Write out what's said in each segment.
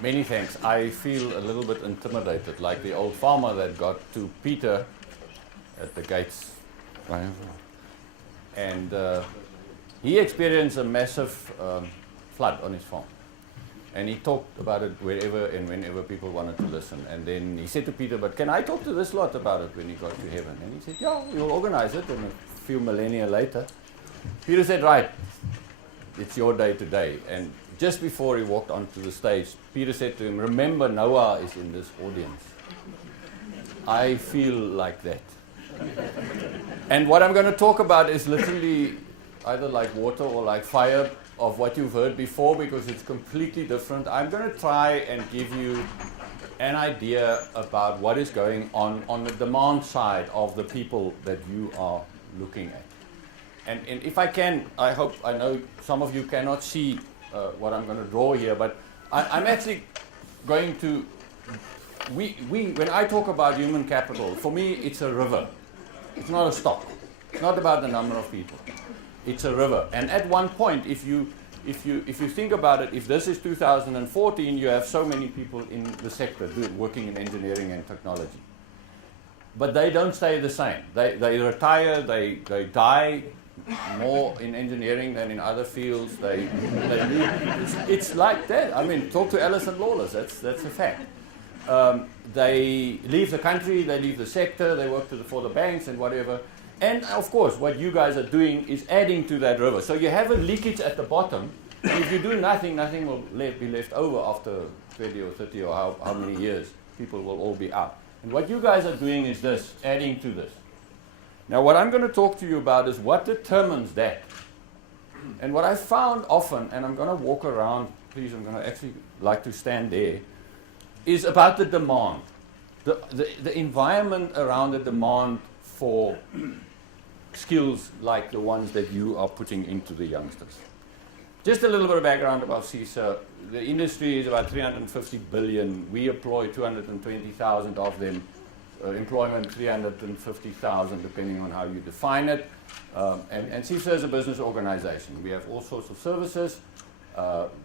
Many thanks. I feel a little bit intimidated, like the old farmer that got to Peter at the gates. And he experienced a massive flood on his farm. And he talked about it wherever and whenever people wanted to listen. And then he said to Peter, but can I talk to this lot about it when he got to heaven? And he said, yeah, we'll organize it. And a few millennia later, Peter said, right, it's your day today. And just before he walked onto the stage, Peter said to him, remember, Noah is in this audience. I feel like that. And what I'm going to talk about is literally either like water or like fire of what you've heard before, because it's completely different. I'm going to try and give you an idea about what is going on the demand side of the people that you are looking at. And if I can, I know some of you cannot see what I'm going to draw here, but I'm actually going to, when I talk about human capital, for me it's a river. It's not a stock. It's not about the number of people. It's a river. And at one point, if you think about it, if this is 2014, you have so many people in the sector working in engineering and technology. But they don't stay the same. They retire, they die more in engineering than in other fields. They leave. It's like that. I mean, talk to Alison Lawless. That's a fact. They leave the country, they leave the sector, they work for the banks and whatever. And of course, what you guys are doing is adding to that river. So you have a leakage at the bottom. If you do nothing, nothing will be left over after 20 or 30 or how many years. People will all be out. And what you guys are doing is this, adding to this. Now what I'm going to talk to you about is what determines that. And what I found often, and I'm going to walk around, please, I'm going to actually like to stand there, is about the demand. The environment around the demand for skills like the ones that you are putting into the youngsters. Just a little bit of background about CISA. The industry is about 350 billion. We employ 220,000 of them. Employment 350,000, depending on how you define it. And CISA is a business organization. We have all sorts of services.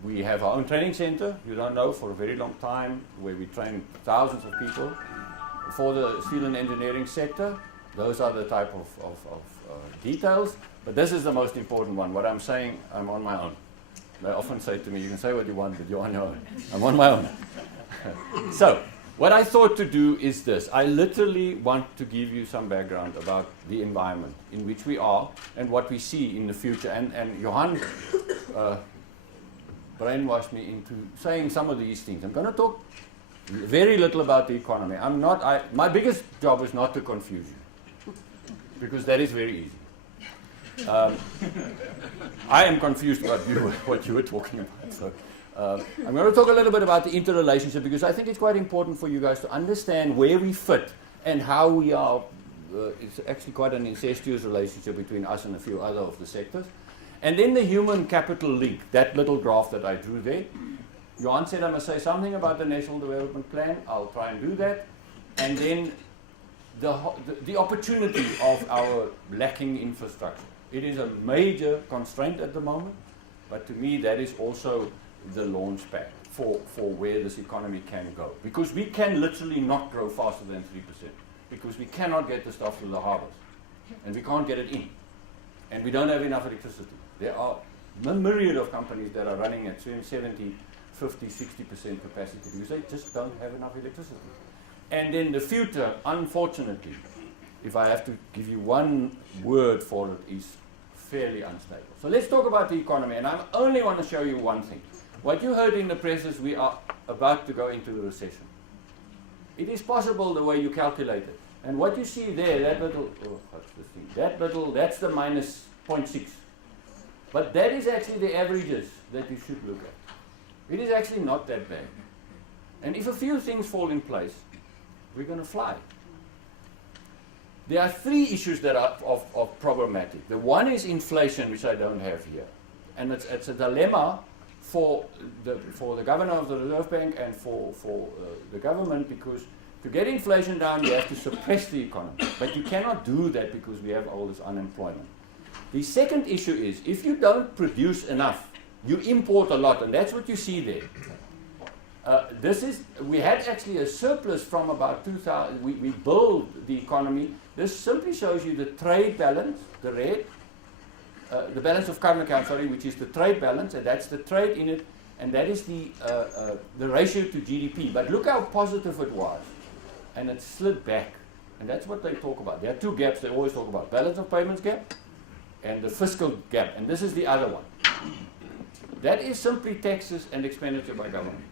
We have our own training center, you don't know, for a very long time, where we train thousands of people for the steel and engineering sector. Those are the type of details. But this is the most important one. What I'm saying, I'm on my own. They often say to me, you can say what you want, but you're on your own. I'm on my own. So, what I thought to do is this. I literally want to give you some background about the environment in which we are and what we see in the future. And Johan brainwashed me into saying some of these things. I'm going to talk very little about the economy. My biggest job is not to confuse you, because that is very easy. I am confused about what you were talking about. So, I'm going to talk a little bit about the interrelationship, because I think it's quite important for you guys to understand where we fit and how we are. It's actually quite an incestuous relationship between us and a few other of the sectors. And then the human capital link, that little graph that I drew there. Johan said I must say something about the National Development Plan. I'll try and do that. And then the opportunity of our lacking infrastructure. It is a major constraint at the moment, but to me that is also the launch pad for where this economy can go. Because we can literally not grow faster than 3%, because we cannot get the stuff to the harbors, and we can't get it in. And we don't have enough electricity. There are a myriad of companies that are running at 70, 50, 60% capacity because they just don't have enough electricity. And then the future, unfortunately, if I have to give you one word for it, is fairly unstable. So let's talk about the economy, and I only want to show you one thing. What you heard in the press is we are about to go into a recession. It is possible the way you calculate it. And what you see there, that little, that's the minus 0.6. But that is actually the averages that you should look at. It is actually not that bad. And if a few things fall in place, we're going to fly. There are three issues that are of problematic. The one is inflation, which I don't have here. And it's a dilemma for the governor of the Reserve Bank and for the government, because to get inflation down, you have to suppress the economy. But you cannot do that because we have all this unemployment. The second issue is, if you don't produce enough, you import a lot, and that's what you see there. We had actually a surplus from about 2000. We built the economy. This simply shows you the trade balance, the red, the balance of current account, sorry, which is the trade balance, and that's the trade in it, and that is the ratio to GDP. But look how positive it was, and it slid back, and that's what they talk about. There are two gaps they always talk about: balance of payments gap and the fiscal gap, and this is the other one. That is simply taxes and expenditure by government.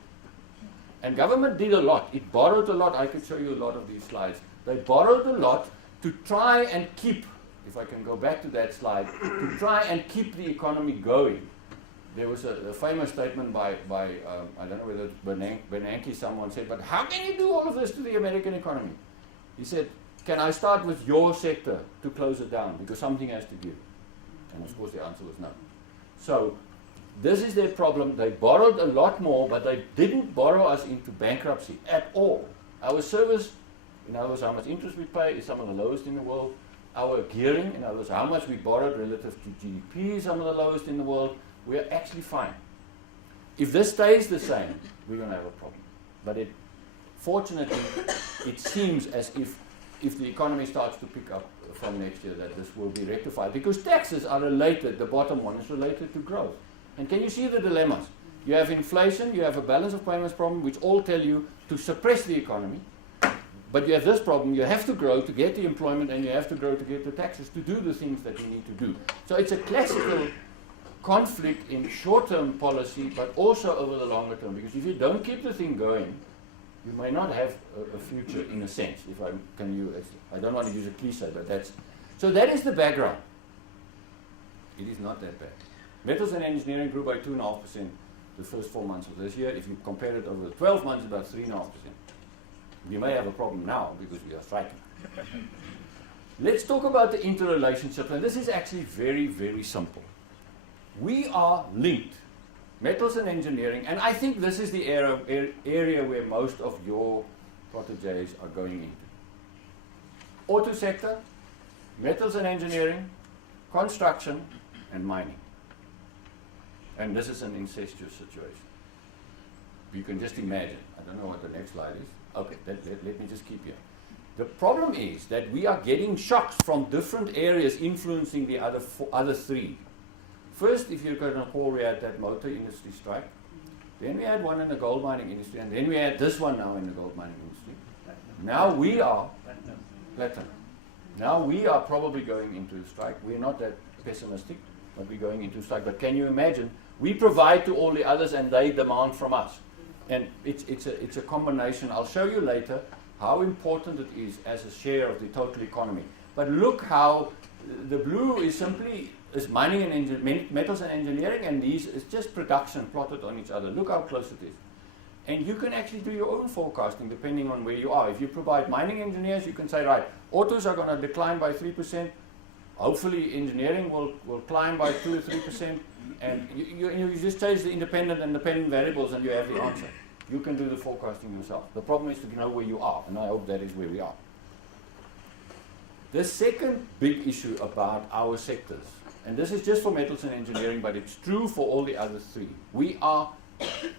And government did a lot. It borrowed a lot. I could show you a lot of these slides. They borrowed a lot to try and keep, if I can go back to that slide, to try and keep the economy going. There was a famous statement by I don't know whether it's Bernanke, someone said, but how can you do all of this to the American economy? He said, can I start with your sector to close it down? Because something has to give. And of course the answer was no. So this is their problem. They borrowed a lot more, but they didn't borrow us into bankruptcy at all. Our service, in other words, how much interest we pay, is some of the lowest in the world. Our gearing, in other words, how much we borrowed relative to GDP, is some of the lowest in the world. We are actually fine. If this stays the same, we're going to have a problem. But fortunately, it seems as if the economy starts to pick up from next year, that this will be rectified. Because taxes are related, the bottom one is related to growth. And can you see the dilemmas? You have inflation, you have a balance of payments problem, which all tell you to suppress the economy. But you have this problem, you have to grow to get the employment, and you have to grow to get the taxes to do the things that you need to do. So it's a classical conflict in short-term policy, but also over the longer term. Because if you don't keep the thing going, you may not have a future in a sense. If I can use, I don't want to use a cliche, but that's, so that is the background. It is not that bad. Metals and engineering grew by 2.5% the first 4 months of this year. If you compare it over 12 months, about 3.5%. We may have a problem now because we are striking. Let's talk about the interrelationship, and this is actually very, very simple. We are linked, metals and engineering, and I think this is the area where most of your protégés are going into. Auto sector, metals and engineering, construction, and mining. And this is an incestuous situation. You can just imagine. I don't know what the next slide is. Okay, let me just keep here. The problem is that we are getting shocks from different areas influencing the other three. First, if you're going to recall, we had that motor industry strike. Then we had one in the gold mining industry, and then we had this one now in the gold mining industry. Now we are platinum. Now we are probably going into a strike. We're not that pessimistic, but we're going into a strike. But can you imagine? We provide to all the others, and they demand from us. And it's a combination. I'll show you later how important it is as a share of the total economy. But look how the blue is simply mining and metals and engineering, and these is just production plotted on each other. Look how close it is. And you can actually do your own forecasting depending on where you are. If you provide mining engineers, you can say, right, autos are going to decline by 3%. Hopefully engineering will climb by 2 or 3%. And you just change the independent and dependent variables and you have the answer. You can do the forecasting yourself. The problem is to know where you are, and I hope that is where we are. The second big issue about our sectors, and this is just for metals and engineering, but it's true for all the other three. We are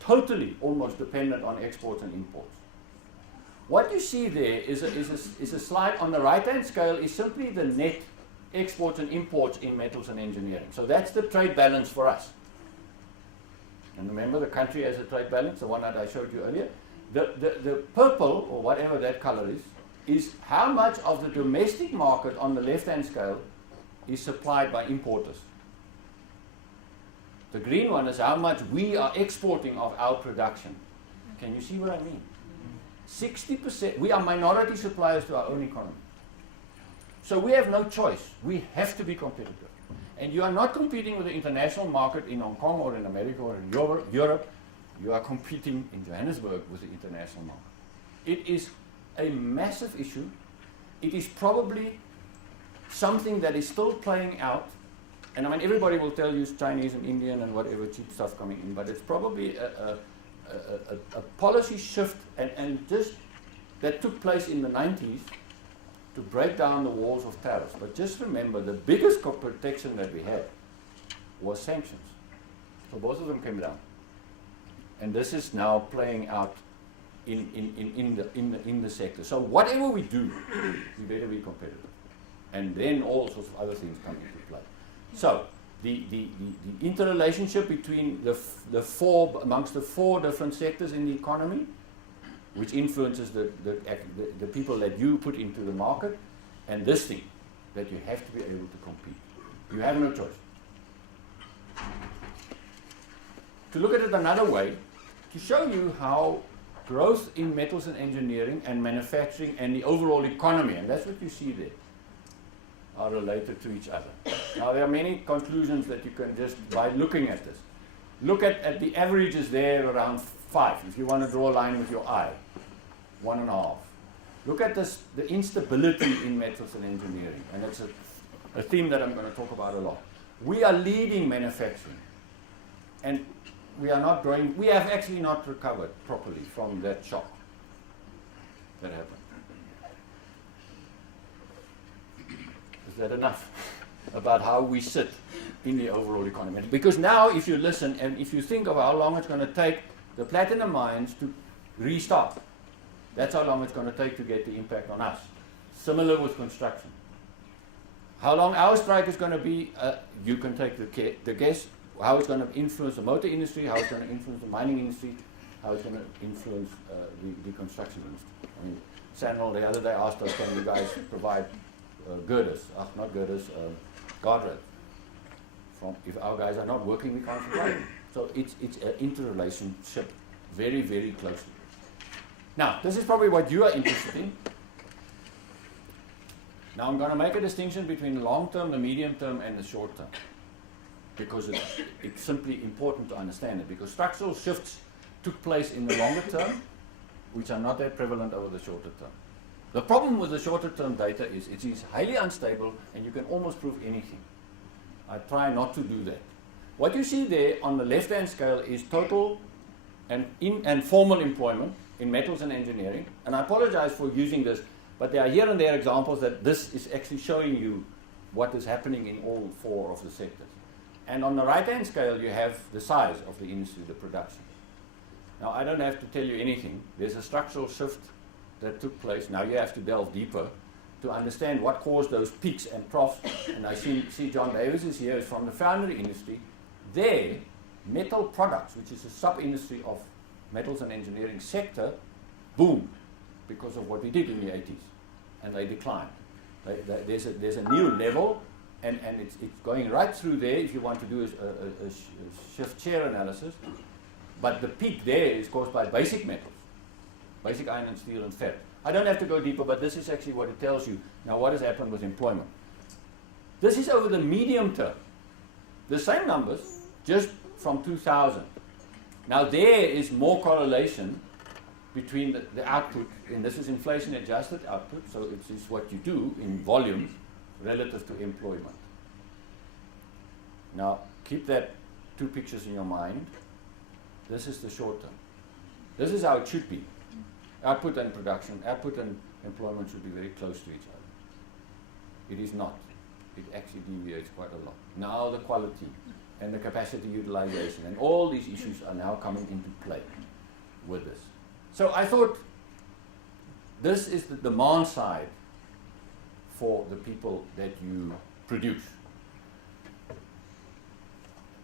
totally almost dependent on exports and imports. What you see there is a slide on the right-hand scale is simply the net exports and imports in metals and engineering. So that's the trade balance for us. And remember, the country has a trade balance, the one that I showed you earlier. The purple, or whatever that color is how much of the domestic market on the left-hand scale is supplied by importers. The green one is how much we are exporting of our production. Can you see what I mean? 60%, we are minority suppliers to our own economy. So we have no choice. We have to be competitive. And you are not competing with the international market in Hong Kong or in America or in Europe. You are competing in Johannesburg with the international market. It is a massive issue. It is probably something that is still playing out. And I mean, everybody will tell you it's Chinese and Indian and whatever cheap stuff coming in, but it's probably a policy shift and just that took place in the 90s to break down the walls of tariffs. But just remember, the biggest protection that we had was sanctions. So both of them came down. And this is now playing out in the sector. So whatever we do, we better be competitive. And then all sorts of other things come into play. So the interrelationship between amongst the four different sectors in the economy, which influences the people that you put into the market, and this thing, that you have to be able to compete. You have no choice. To look at it another way, to show you how growth in metals and engineering and manufacturing and the overall economy, and that's what you see there, are related to each other. Now there are many conclusions that you can just, by looking at this. Look at the averages there around 5, if you want to draw a line with your eye, 1.5. Look at this, the instability in metals and engineering, and it's a theme that I'm going to talk about a lot. We are leading manufacturing, and we are not growing. We have actually not recovered properly from that shock that happened. Is that enough about how we sit in the overall economy? Because now, if you listen and if you think of how long it's going to take the platinum mines to restart, that's how long it's going to take to get the impact on us. Similar with construction. How long our strike is going to be, you can take the guess. How it's going to influence the motor industry, how it's going to influence the mining industry, how it's going to influence the construction industry. I mean, Samuel the other day asked us, can you guys provide girders, not girders, guardrails. If our guys are not working, we can't provide them. So it's an interrelationship very, very closely. Now, this is probably what you are interested in. Now I'm going to make a distinction between the long term, the medium term, and the short term. Because it's simply important to understand it, because structural shifts took place in the longer term, which are not that prevalent over the shorter term. The problem with the shorter term data is it is highly unstable and you can almost prove anything. I try not to do that. What you see there on the left hand scale is total and formal employment in metals and engineering, and I apologize for using this, but there are here and there examples that this is actually showing you what is happening in all four of the sectors. And on the right-hand scale, you have the size of the industry, the production. Now, I don't have to tell you anything. There's a structural shift that took place. Now you have to delve deeper to understand what caused those peaks and troughs. And I see John Davis is here, is from the foundry industry. There, metal products, which is a sub-industry of metals and engineering sector, boomed because of what we did in the 80s. And they declined. There's a new level. And it's going right through there if you want to do a shift share analysis. But the peak there is caused by basic metals, basic iron and steel and ferro. I don't have to go deeper, but this is actually what it tells you. Now, what has happened with employment? This is over the medium term. The same numbers, just from 2000. Now, there is more correlation between the output, and this is inflation adjusted output, so it's what you do in volume relative to employment. Now, keep that two pictures in your mind. This is the short term. This is how it should be. Output and production, output and employment should be very close to each other. It is not. It actually deviates quite a lot. Now the quality and the capacity utilization and all these issues are now coming into play with this. So I thought this is the demand side for the people that you produce.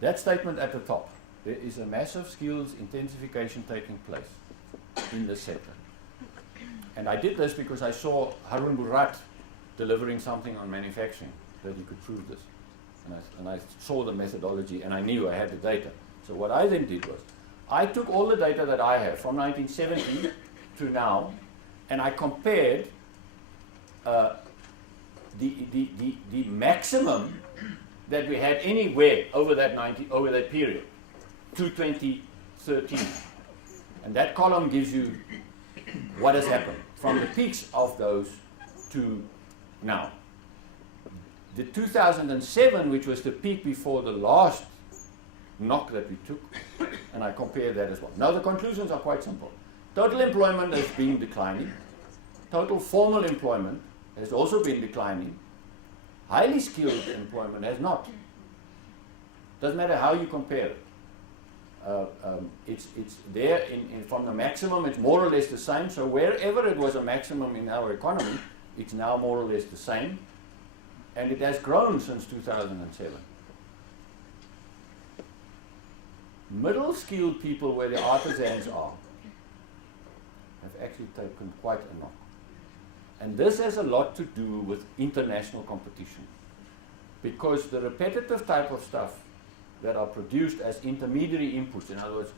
That statement at the top, there is a massive skills intensification taking place in this sector. And I did this because I saw Harun Burat delivering something on manufacturing that he could prove this. And I saw the methodology and I knew I had the data. So what I then did was, I took all the data that I have from 1970 to now, and I compared the maximum that we had anywhere over that period to 2013. And that column gives you what has happened from the peaks of those to now. The 2007, which was the peak before the last knock that we took, and I compared that as well. Now the conclusions are quite simple. Total employment has been declining. Total formal employment has also been declining. Highly skilled employment has not. Doesn't matter how you compare it. It's there from the maximum, it's more or less the same. So wherever it was a maximum in our economy, it's now more or less the same. And it has grown since 2007. Middle skilled people where the artisans are have actually taken quite a knock. And this has a lot to do with international competition. Because the repetitive type of stuff that are produced as intermediary inputs, in other words,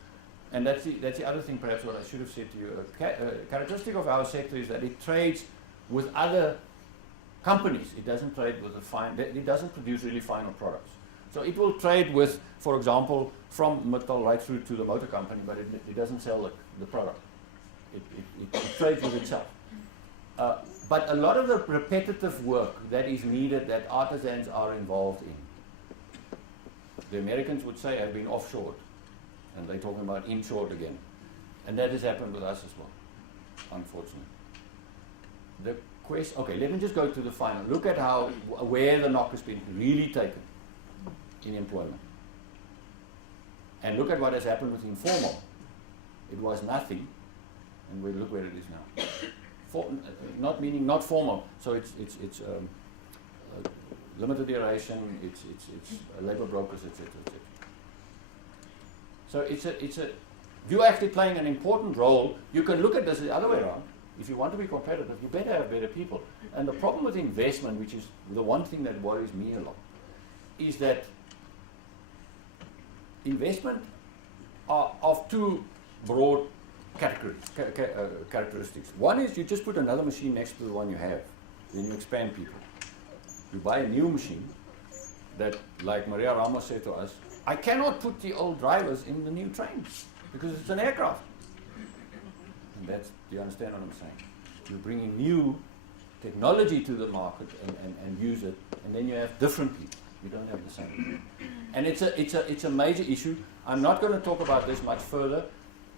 and that's the other thing perhaps what I should have said to you, a characteristic of our sector is that it trades with other companies. It doesn't trade with it doesn't produce really final products. So it will trade with, for example, from Mittal right through to the motor company, but it doesn't sell the product. It trades with itself. But a lot of the repetitive work that is needed that artisans are involved in, the Americans would say have been offshored, and they're talking about inshored again. And that has happened with us as well, unfortunately. The question, okay, let me just go to the final. Look at where the knock has been really taken in employment. And look at what has happened with informal. It was nothing, and look where it is now. Not meaning not formal, so it's limited duration, it's labor brokers, etc. So you're actually playing an important role. You can look at this the other way around. If you want to be competitive, you better have better people. And the problem with investment, which is the one thing that worries me a lot, is that investment are of two broad characteristics. One is you just put another machine next to the one you have, then you expand people. You buy a new machine that, like Maria Ramos said to us, I cannot put the old drivers in the new trains because it's an aircraft. And do you understand what I'm saying? You're bringing new technology to the market and use it, and then you have different people. You don't have the same. And it's a major issue. I'm not going to talk about this much further.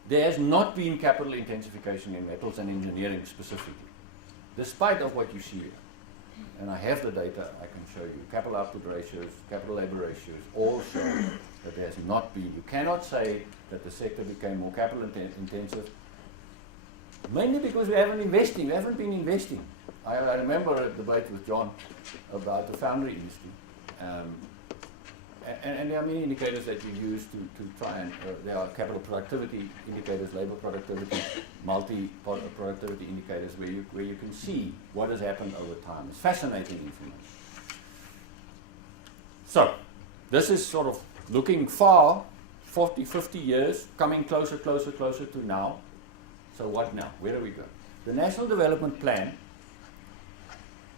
There has not been capital intensification in metals and engineering specifically, despite of what you see here. And I have the data I can show you. Capital output ratios, capital labor ratios, all show that there has not been. You cannot say that the sector became more capital intensive, mainly because we haven't been investing. I remember a debate with John about the foundry industry. And there are many indicators that you use to try and, there are capital productivity indicators, labor productivity, multi-productivity indicators where you can see what has happened over time. It's fascinating information. So, this is sort of looking far, 40, 50 years, coming closer to now. So what now? Where do we go? The National Development Plan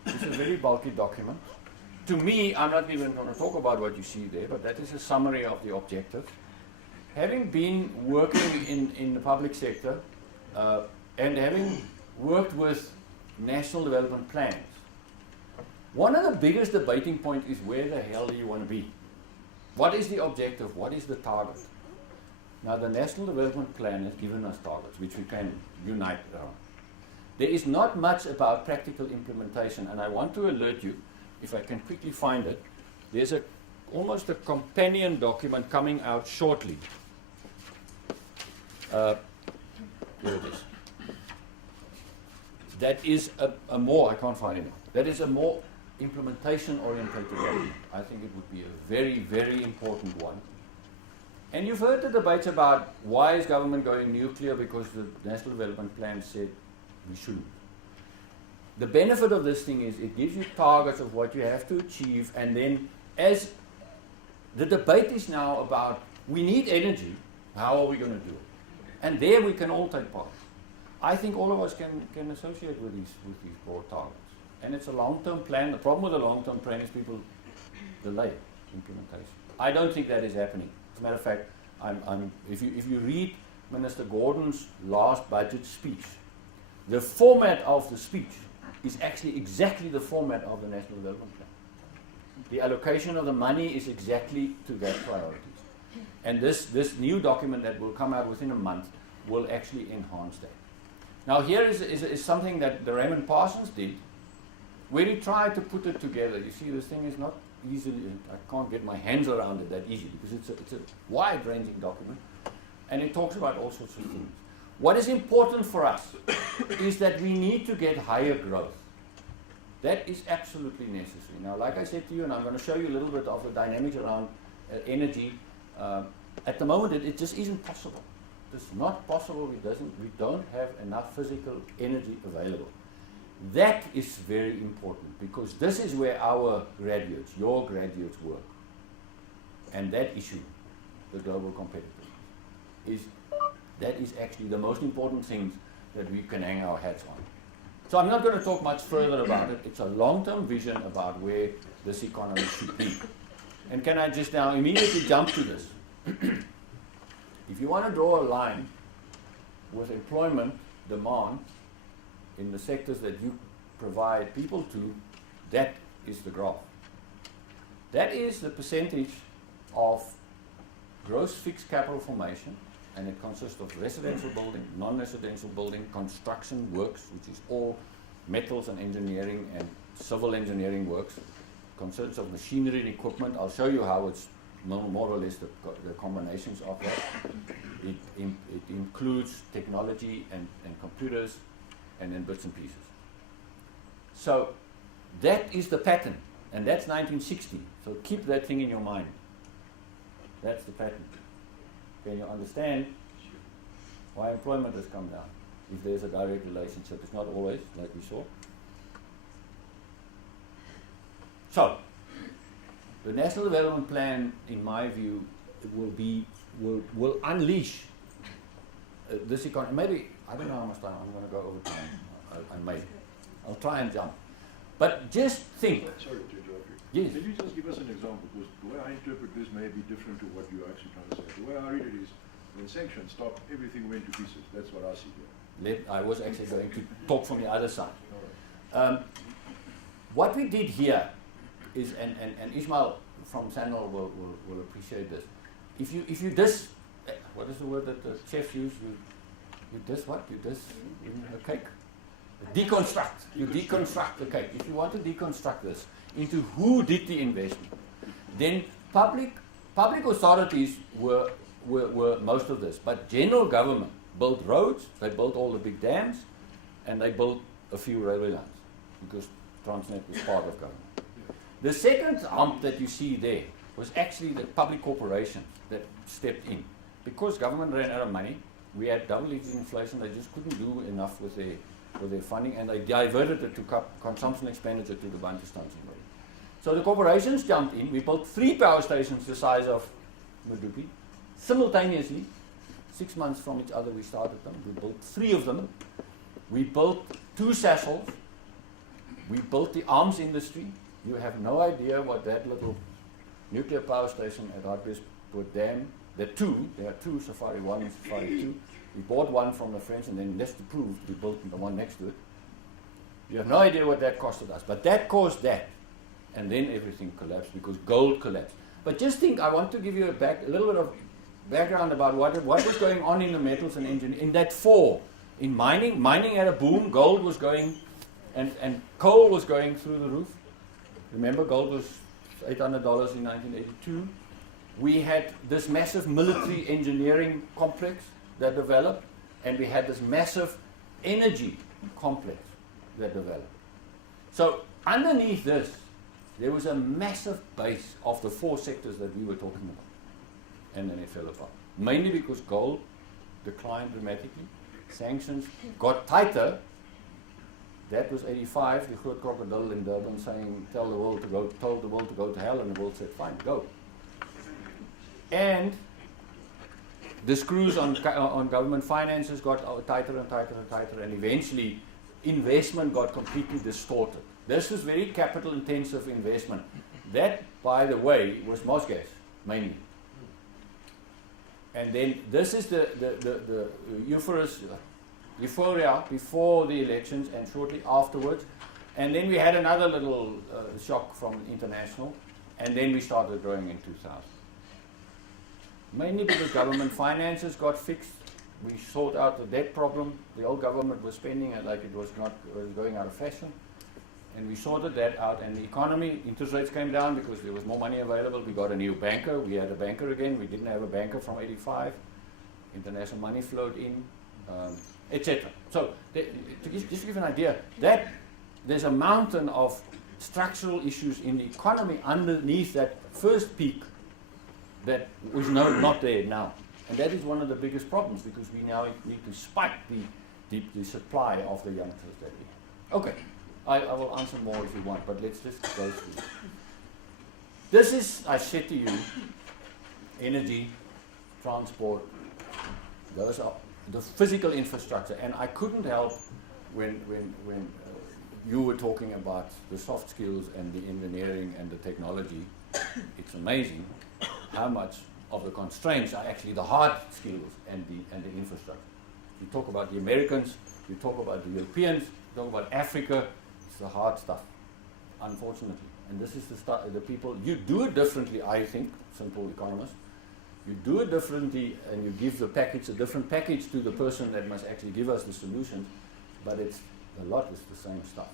is a very bulky document. To me, I'm not even going to talk about what you see there, but that is a summary of the objectives. Having been working in the public sector and having worked with national development plans, one of the biggest debating points is where the hell do you want to be? What is the objective? What is the target? Now, the National Development Plan has given us targets, which we can unite around. There is not much about practical implementation, and I want to alert you, if I can quickly find it, there's almost a companion document coming out shortly. Here it is. That is a more, I can't find it now. That is a more implementation-oriented document. I think it would be a very, very important one. And you've heard the debates about why is government going nuclear, because the National Development Plan said we shouldn't. The benefit of this thing is it gives you targets of what you have to achieve, and then as the debate is now about we need energy, how are we going to do it? And there we can all take part. I think all of us can associate with these broad targets. And it's a long-term plan. The problem with a long-term plan is people delay implementation. I don't think that is happening. As a matter of fact, if you read Minister Gordon's last budget speech, the format of the speech is actually exactly the format of the National Development Plan. The allocation of the money is exactly to that priorities. And this new document that will come out within a month will actually enhance that. Now here is something that the Raymond Parsons did, where he tried to put it together. You see, this thing is not easily, I can't get my hands around it that easily because it's a wide-ranging document, and it talks about all sorts of things. What is important for us is that we need to get higher growth. That is absolutely necessary. Now, like I said to you, and I'm going to show you a little bit of the dynamics around energy. At the moment, it just isn't possible. It's not possible. We don't have enough physical energy available. That is very important because this is where our graduates, your graduates, work. And that issue, the global competitiveness, that is actually the most important things that we can hang our hats on. So I'm not going to talk much further about it. It's a long-term vision about where this economy should be. And can I just now immediately jump to this? If you want to draw a line with employment demand in the sectors that you provide people to, that is the graph. That is the percentage of gross fixed capital formation, and it consists of residential building, non-residential building, construction works, which is all metals and engineering and civil engineering works, consists of machinery and equipment. I'll show you how it's more or less the combinations of that. It includes technology and computers and then bits and pieces. So that is the pattern, and that's 1960. So keep that thing in your mind. That's the pattern. Can you understand why employment has come down? If there's a direct relationship, it's not always, like we saw. So, the National Development Plan, in my view, will unleash this economy. Maybe, I don't know how much time, I'm going to go over time. I may. I'll try and jump. But just think. Sorry to interrupt you. Yes. Can you just give us an example? Because the way I interpret this may be different to what you're actually trying to say. The way I read it is, when sanctions stopped, everything went to pieces. That's what I see here. I was actually going to talk from the other side. All right. What we did here is, and Ismail from Sanol will appreciate this. If you what is the word that the chefs use? You a cake? Deconstruct. You deconstruct the cake. If you want to deconstruct this into who did the investment, then public authorities were most of this, but general government built roads, they built all the big dams, and they built a few railway lines because Transnet was part of government. The second hump that you see there was actually the public corporations that stepped in. Because government ran out of money, we had double-digit inflation, they just couldn't do enough with their funding, and they diverted it to consumption expenditure to the Bantustan. So the corporations jumped in. We built 3 power stations the size of Medupi. Simultaneously, 6 months from each other we started them. We built 3 of them. We built 2 Sasols. We built the arms industry. You have no idea what that little nuclear power station at Hartbeespoort Dam, there are two, Safari 1 and Safari 2. We bought one from the French, and then just to prove, we built the one next to it. You have no idea what that costed us, but that caused that. And then everything collapsed because gold collapsed. But just think, I want to give you a little bit of background about what was going on in the metals and engineering. In that 4, in mining had a boom, gold was going, and coal was going through the roof. Remember, gold was $800 in 1982. We had this massive military engineering complex that developed, and we had this massive energy complex that developed. So underneath this, there was a massive base of the 4 sectors that we were talking about. And then it fell apart. Mainly because gold declined dramatically. Sanctions got tighter. That was 85, the Groot Crocodile in Durban saying, told the world to go to hell, and the world said, fine, go. And the screws on government finances got tighter and tighter and tighter, and eventually investment got completely distorted. This was very capital intensive investment. That, by the way, was Mosgas, mainly. And then this is the euphoria before the elections and shortly afterwards. And then we had another little shock from international, and then we started growing in 2000. Mainly because government finances got fixed. We sorted out the debt problem. The old government was spending it like it was going out of fashion. And we sorted that out, and the economy, interest rates came down because there was more money available. We got a new banker. We had a banker again. We didn't have a banker from 85. International money flowed in, etc. So, to just give you an idea, that there's a mountain of structural issues in the economy underneath that first peak that was not there now. And that is one of the biggest problems, because we now need to spike the supply of the youngsters that we have. Okay, I will answer more if you want, but let's just go through. This is, I said to you, energy, transport, those are the physical infrastructure. And I couldn't help when you were talking about the soft skills and the engineering and the technology. It's amazing how much of the constraints are actually the hard skills and the infrastructure. You talk about the Americans, you talk about the Europeans, you talk about Africa, it's the hard stuff, unfortunately. And this is the people, you do it differently, I think, simple economist. You do it differently and you give the package, a different package to the person that must actually give us the solutions, but a lot is the same stuff.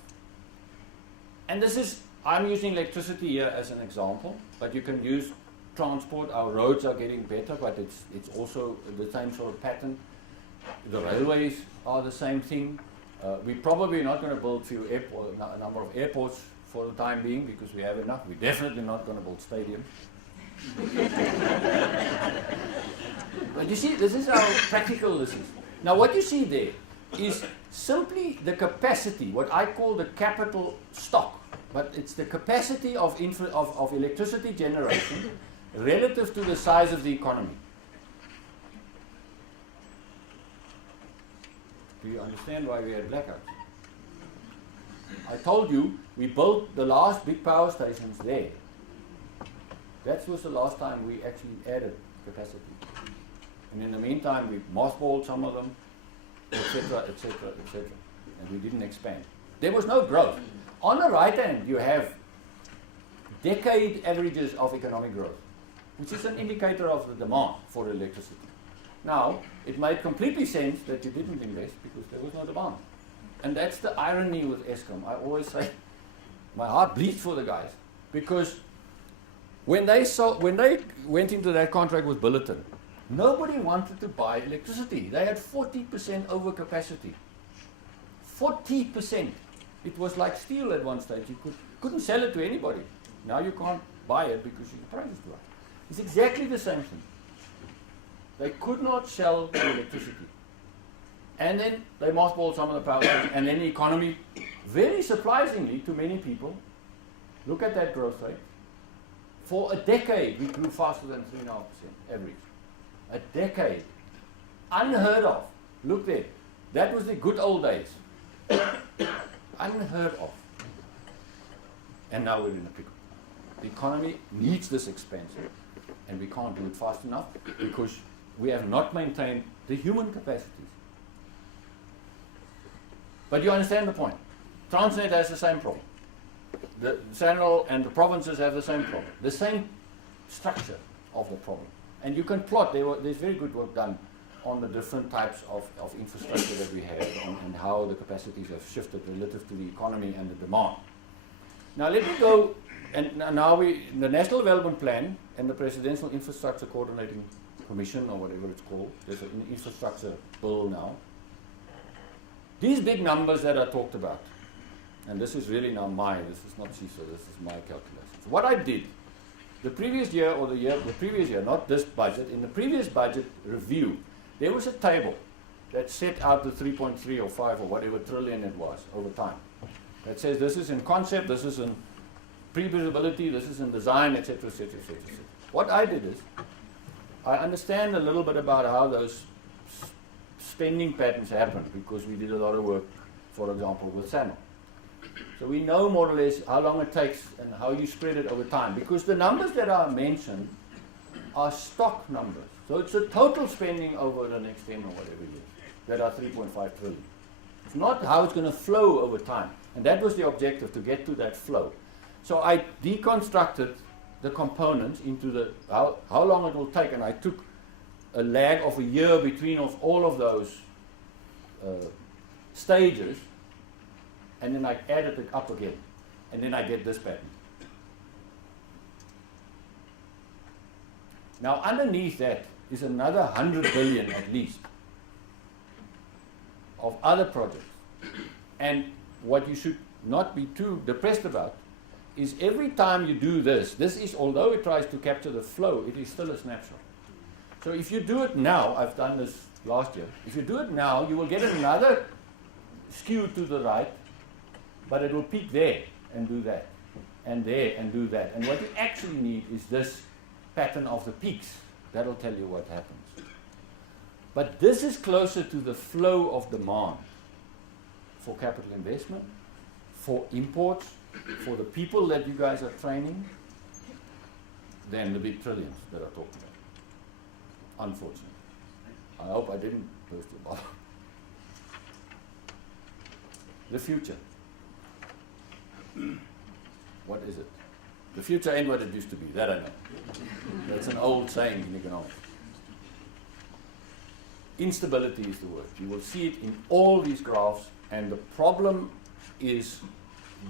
And this is, I'm using electricity here as an example, but you can use transport. Our roads are getting better, but it's also the same sort of pattern. The railways are the same thing. We're probably not going to build a number of airports for the time being, because we have enough. We're definitely not going to build stadiums. But you see, this is how practical this is. Now what you see there is simply the capacity, what I call the capital stock, but it's the capacity of electricity generation relative to the size of the economy. Do you understand why we had blackouts? I told you we built the last big power stations there. That was the last time we actually added capacity. And in the meantime, we mothballed some of them, etc., etc., etc. And we didn't expand. There was no growth. On the right hand, you have decade averages of economic growth, which is an indicator of the demand for electricity. Now, it made completely sense that you didn't invest because there was no demand. And that's the irony with Eskom. I always say, my heart bleeds for the guys, because when they went into that contract with Billiton, nobody wanted to buy electricity. They had 40% overcapacity. 40%. It was like steel at one stage. You couldn't sell it to anybody. Now you can't buy it because the price is too high. It's exactly the same thing. They could not sell the electricity. And then they mothballed some of the power stations, and then the economy, very surprisingly to many people, look at that growth rate. For a decade, we grew faster than 3.5% average. A decade. Unheard of. Look there. That was the good old days. Unheard of. And now we're in a pickle. The economy needs this expansion, and we can't do it fast enough because we have not maintained the human capacities. But you understand the point. Transnet has the same problem. The SANRAL and the provinces have the same problem. The same structure of the problem. And you can plot, there's very good work done on the different types of infrastructure that we have and how the capacities have shifted relative to the economy and the demand. Now let me go, and now the National Development Plan and the Presidential Infrastructure Coordinating Commission, or whatever it's called, there's an infrastructure bill now. These big numbers that I talked about, and this is really now this is not CISA, this is my calculations. What I did, the previous year, not this budget, in the previous budget review, there was a table that set out the 3.3 or 5 or whatever trillion it was over time. That says this is in concept, this is in pre-feasibility, this is in design, etc., etc., etc. What I did is, I understand a little bit about how those spending patterns happen, because we did a lot of work, for example, with SANRAL. So we know more or less how long it takes and how you spread it over time, because the numbers that are mentioned are stock numbers. So it's the total spending over the next 10 or whatever years that are 3.5 trillion. It's not how it's going to flow over time. And that was the objective, to get to that flow. So I deconstructed the components into how long it will take, and I took a lag of a year between all of those stages, and then I added it up again. And then I get this pattern. Now underneath that is another 100 billion at least of other projects. And what you should not be too depressed about is every time you do this is, although it tries to capture the flow, it is still a snapshot. So if you do it now, I've done this last year, if you do it now, you will get another skew to the right, but it will peak there and do that, and there and do that. And what you actually need is this pattern of the peaks. That'll tell you what happens. But this is closer to the flow of demand for capital investment, for imports, for the people that you guys are training, than the big trillions that are talking about. Unfortunately. I hope I didn't burst your bubble. The future. What is it? The future ain't what it used to be, that I know. That's an old saying in economics. Instability is the word. You will see it in all these graphs, and the problem is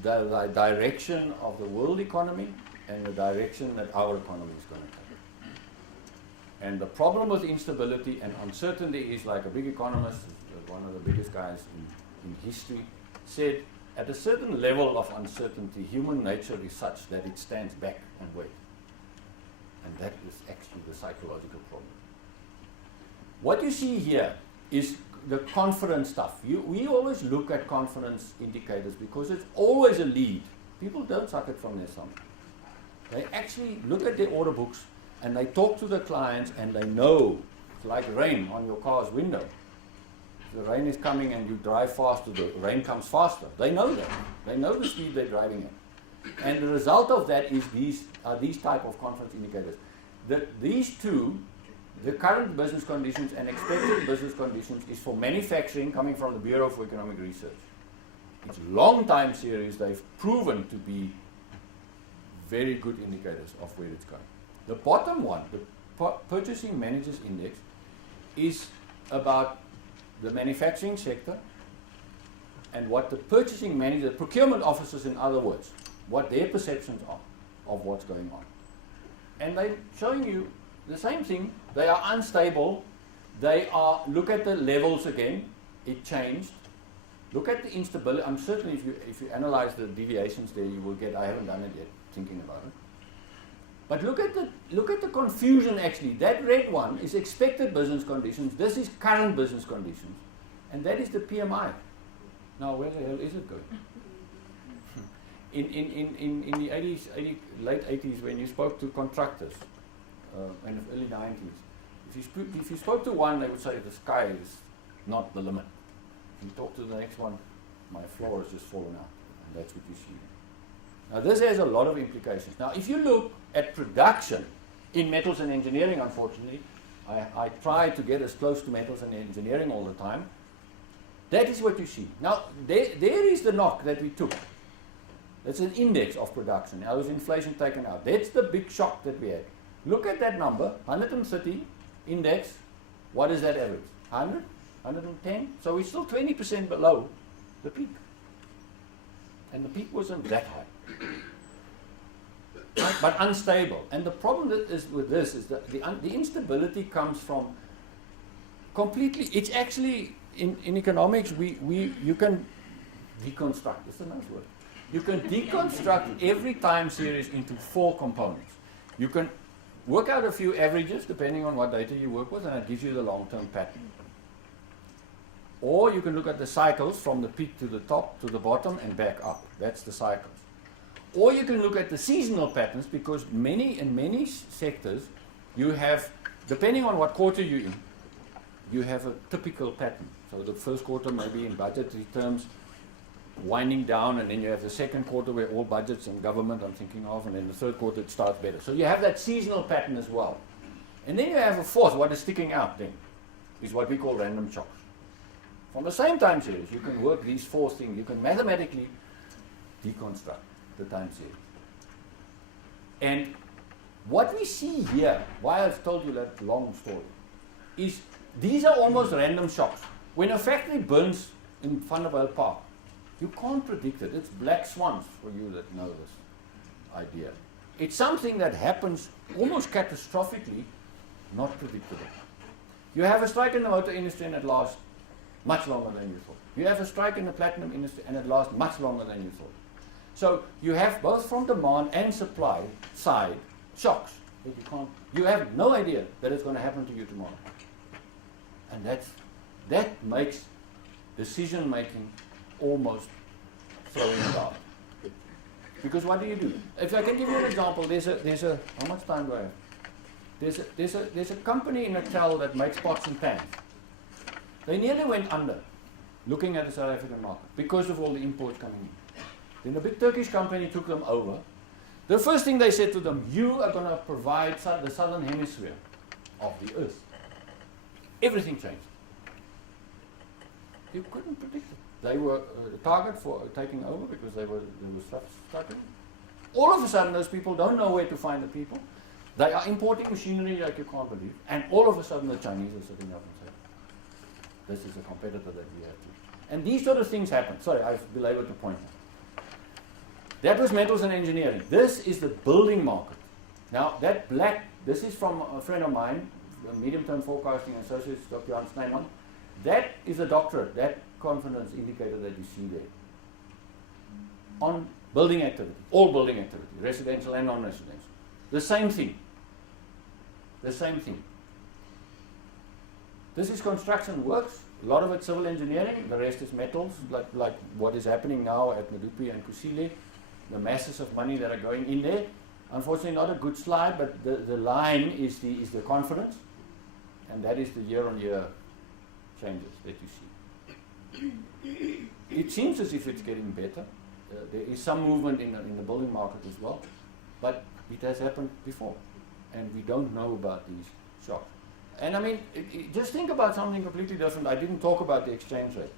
the direction of the world economy and the direction that our economy is going to take. And the problem with instability and uncertainty is, like a big economist, one of the biggest guys in history, said, at a certain level of uncertainty, human nature is such that it stands back and waits. And that is actually the psychological problem. What you see here is the confidence stuff. We always look at confidence indicators because it's always a lead. People don't suck it from their thumb. They actually look at their order books and they talk to the clients and they know. It's like rain on your car's window. If the rain is coming and you drive faster, the rain comes faster. They know that. They know the speed they're driving at. And the result of that is these type of confidence indicators. These two, the current business conditions and expected business conditions, is for manufacturing, coming from the Bureau for Economic Research. It's a long time series. They've proven to be very good indicators of where it's going. The bottom one, the Purchasing Managers Index, is about the manufacturing sector and what the purchasing manager, the procurement officers in other words, what their perceptions are of what's going on. And they're showing you the same thing. They are unstable. Look at the levels again. It changed. Look at the instability. I'm certain if you analyze the deviations there, you will get, I haven't done it yet, thinking about it. But look at the confusion actually. That red one is expected business conditions. This is current business conditions. And that is the PMI. Now where the hell is it going? In the 80s, late 80s, when you spoke to contractors, in the early 90s, if you spoke to one, they would say the sky is not the limit. If you talk to the next one, my floor has just fallen out. And that's what you see. Now this has a lot of implications. Now if you look at production in metals and engineering, unfortunately, I try to get as close to metals and engineering all the time. That is what you see. Now there is the knock that we took. That's an index of production. Now there's inflation taken out. That's the big shock that we had. Look at that number, 130 index. What is that average? 100? 110? So we're still 20% below the peak. And the peak wasn't that high. Right? But unstable. And the problem that is with this is that the instability comes from completely, it's actually, in economics, you can deconstruct, that's a nice word. You can deconstruct every time series into 4 components. You can work out a few averages depending on what data you work with, and it gives you the long-term pattern. Or you can look at the cycles from the peak to the top to the bottom and back up. That's the cycles. Or you can look at the seasonal patterns, because in many sectors you have, depending on what quarter you're in, you have a typical pattern. So the first quarter maybe in budgetary terms winding down, and then you have the second quarter where all budgets and government I'm thinking of, and then the third quarter it starts better. So you have that seasonal pattern as well. And then you have a fourth, what is sticking out then, is what we call random shocks. From the same time series, you can work these 4 things, you can mathematically deconstruct the time series. And what we see here, why I've told you that long story, is these are almost random shocks. When a factory burns in Vanderbilt Park, You can't predict it. It's black swans for you that know this idea. It's something that happens almost catastrophically, not predictable. You have a strike in the motor industry and it lasts much longer than you thought. You have a strike in the platinum industry and it lasts much longer than you thought. So you have both from demand and supply side shocks that you have no idea that it's going to happen to you tomorrow. And that makes decision making almost throwing it out. Because what do? If I can give you an example, there's a how much time do I have? There's a company in Natal that makes pots and pans. They nearly went under, looking at the South African market, because of all the imports coming in. Then a big Turkish company took them over. The first thing they said to them, you are going to provide the southern hemisphere of the earth. Everything changed. You couldn't predict it. They were a target for taking over because they were struggling. All of a sudden, those people don't know where to find the people. They are importing machinery like you can't believe. And all of a sudden, the Chinese are sitting up and saying, this is a competitor that we have to. And these sort of things happen. Sorry, I've belabored the point now. That was metals and engineering. This is the building market. Now, that black, this is from a friend of mine, medium-term forecasting associate, Dr. Jan Snyman. That is a doctorate, that confidence indicator that you see there. On building activity, all building activity, residential and non-residential. The same thing. The same thing. This is construction works, a lot of it civil engineering, the rest is metals, like what is happening now at Medupi and Kusile, the masses of money that are going in there. Unfortunately, not a good slide, but the line is the confidence, and that is the year-on-year changes that you see. It seems as if it's getting better. There is some movement in the building market as well, but it has happened before, and we don't know about these shocks. And I mean, just think about something completely different. I didn't talk about the exchange rate,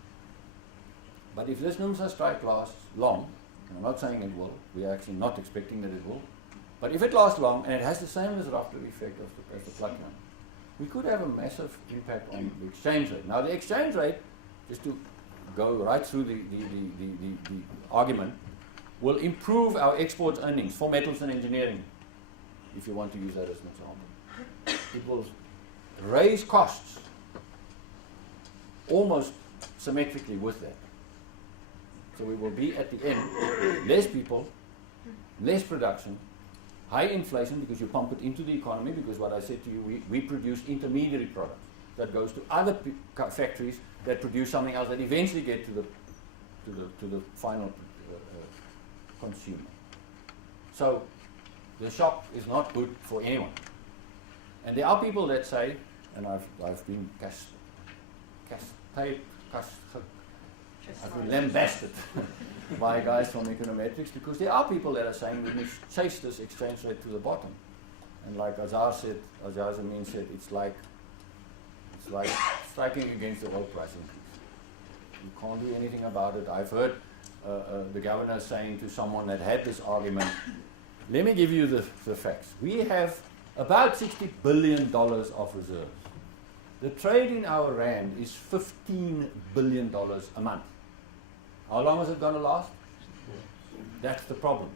but if this NUMSA strike lasts long, and I'm not saying it will, we are actually not expecting that it will, but if it lasts long and it has the same disruptive effect as the flood one, we could have a massive impact on the exchange rate. Now the exchange rate, just to go right through the argument, will improve our export earnings for metals and engineering, if you want to use that as an example. It will raise costs almost symmetrically with that. So we will be at the end, less people, less production, high inflation because you pump it into the economy, because what I said to you, we produce intermediary products that goes to other factories that produce something else that eventually get to the final consumer. So the shock is not good for anyone. And there are people that say, and I've been I've been lambasted by guys from econometrics, because there are people that are saying we must chase this exchange rate to the bottom. And like Azar Zamin said, it's like striking against the oil price increase. You can't do anything about it. I've heard the governor saying to someone that had this argument, let me give you the facts. We have about $60 billion of reserves. The trade in our rand is $15 billion a month. How long is it going to last? That's the problem.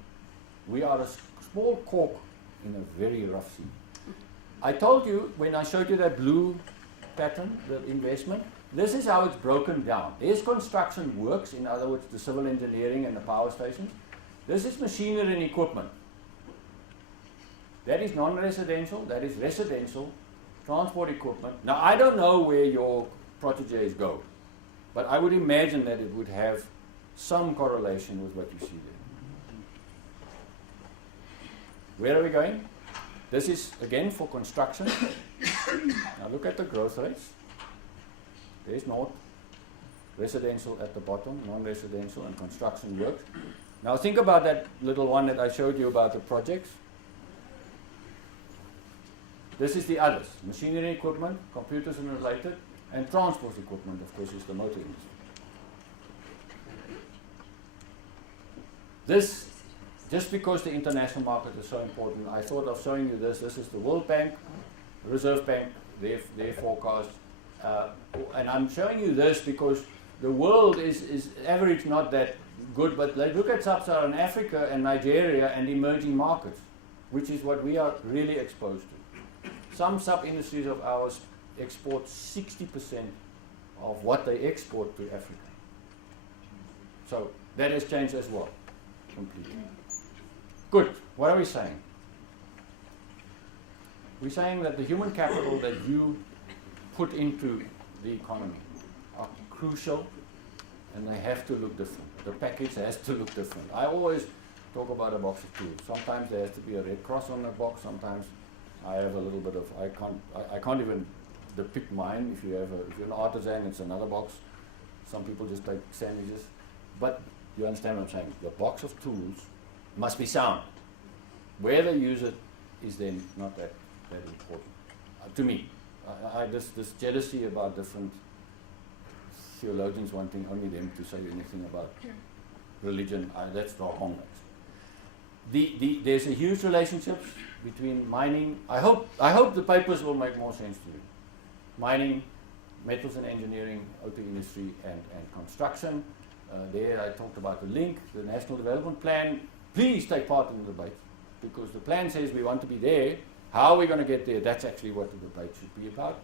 We are a small cork in a very rough sea. I told you when I showed you that blue pattern, the investment, this is how it's broken down. There's construction works, in other words, the civil engineering and the power stations. This is machinery and equipment. That is non-residential, that is residential, transport equipment. Now, I don't know where your protégés go, but I would imagine that it would have some correlation with what you see there. Where are we going? This is, again, for construction. Now, look at the growth rates. There's north, residential at the bottom, non-residential and construction work. Now, think about that little one that I showed you about the projects. This is the others, machinery equipment, computers and related, and transport equipment, of course, is the motor industry. This, just because the international market is so important, I thought of showing you this. This is the World Bank, Reserve Bank, their forecast. And I'm showing you this because the world is average not that good, but look at sub-Saharan Africa and Nigeria and emerging markets, which is what we are really exposed to. Some sub-industries of ours export 60% of what they export to Africa. So that has changed as well, completely. Good. What are we saying? We're saying that the human capital that you put into the economy are crucial, and they have to look different. The package has to look different. I always talk about a box of tools. Sometimes there has to be a red cross on the box. Sometimes I have a little bit of, I can't even depict mine. If you're an artisan, it's another box. Some people just take sandwiches. But you understand what I'm saying. The box of tools must be sound. Where they use it is then not that important. To me, this jealousy about different theologians wanting only them to say anything about religion, that's the wrong. There's a huge relationship between mining. I hope the papers will make more sense to you. Mining, metals and engineering, auto industry, and construction. There I talked about the link, the National Development Plan. Please take part in the debate, because the plan says we want to be there. How are we going to get there? That's actually what the debate should be about.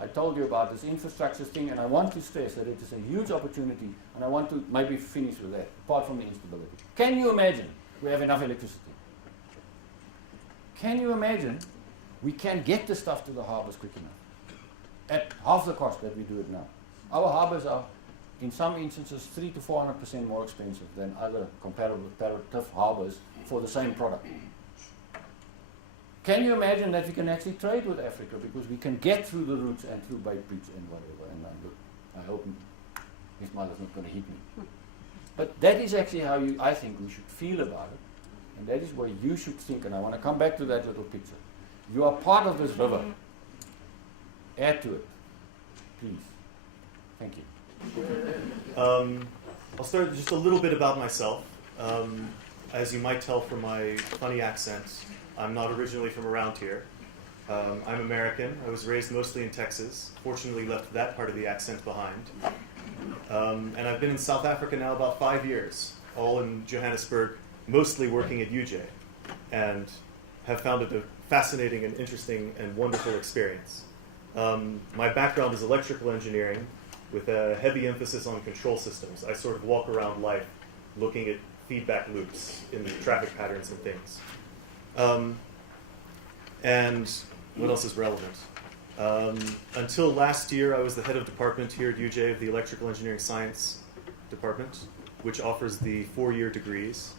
I told you about this infrastructure thing, and I want to stress that it is a huge opportunity, and I want to maybe finish with that, apart from the instability. Can you imagine we have enough electricity? Can you imagine we can get the stuff to the harbors quick enough at half the cost that we do it now? Our harbors are, in some instances, 300% to 400% more expensive than other comparative harbors for the same product. Can you imagine that we can actually trade with Africa because we can get through the routes and through Bait Beach and whatever? And I hope Ismail is not going to hit me. But that is actually how I think we should feel about it. And that is where you should think. And I want to come back to that little picture. You are part of this river. Add to it. Please. Thank you. I'll start just a little bit about myself. As you might tell from my funny accent, I'm not originally from around here. I'm American. I was raised mostly in Texas. Fortunately, left that part of the accent behind. And I've been in South Africa now about 5 years, all in Johannesburg, mostly working at UJ, and have found it a fascinating and interesting and wonderful experience. My background is electrical engineering with a heavy emphasis on control systems. I sort of walk around life looking at feedback loops in the traffic patterns and things. And what else is relevant? Until last year, I was the head of department here at UJ of the Electrical Engineering Science Department, which offers the 4-year degrees.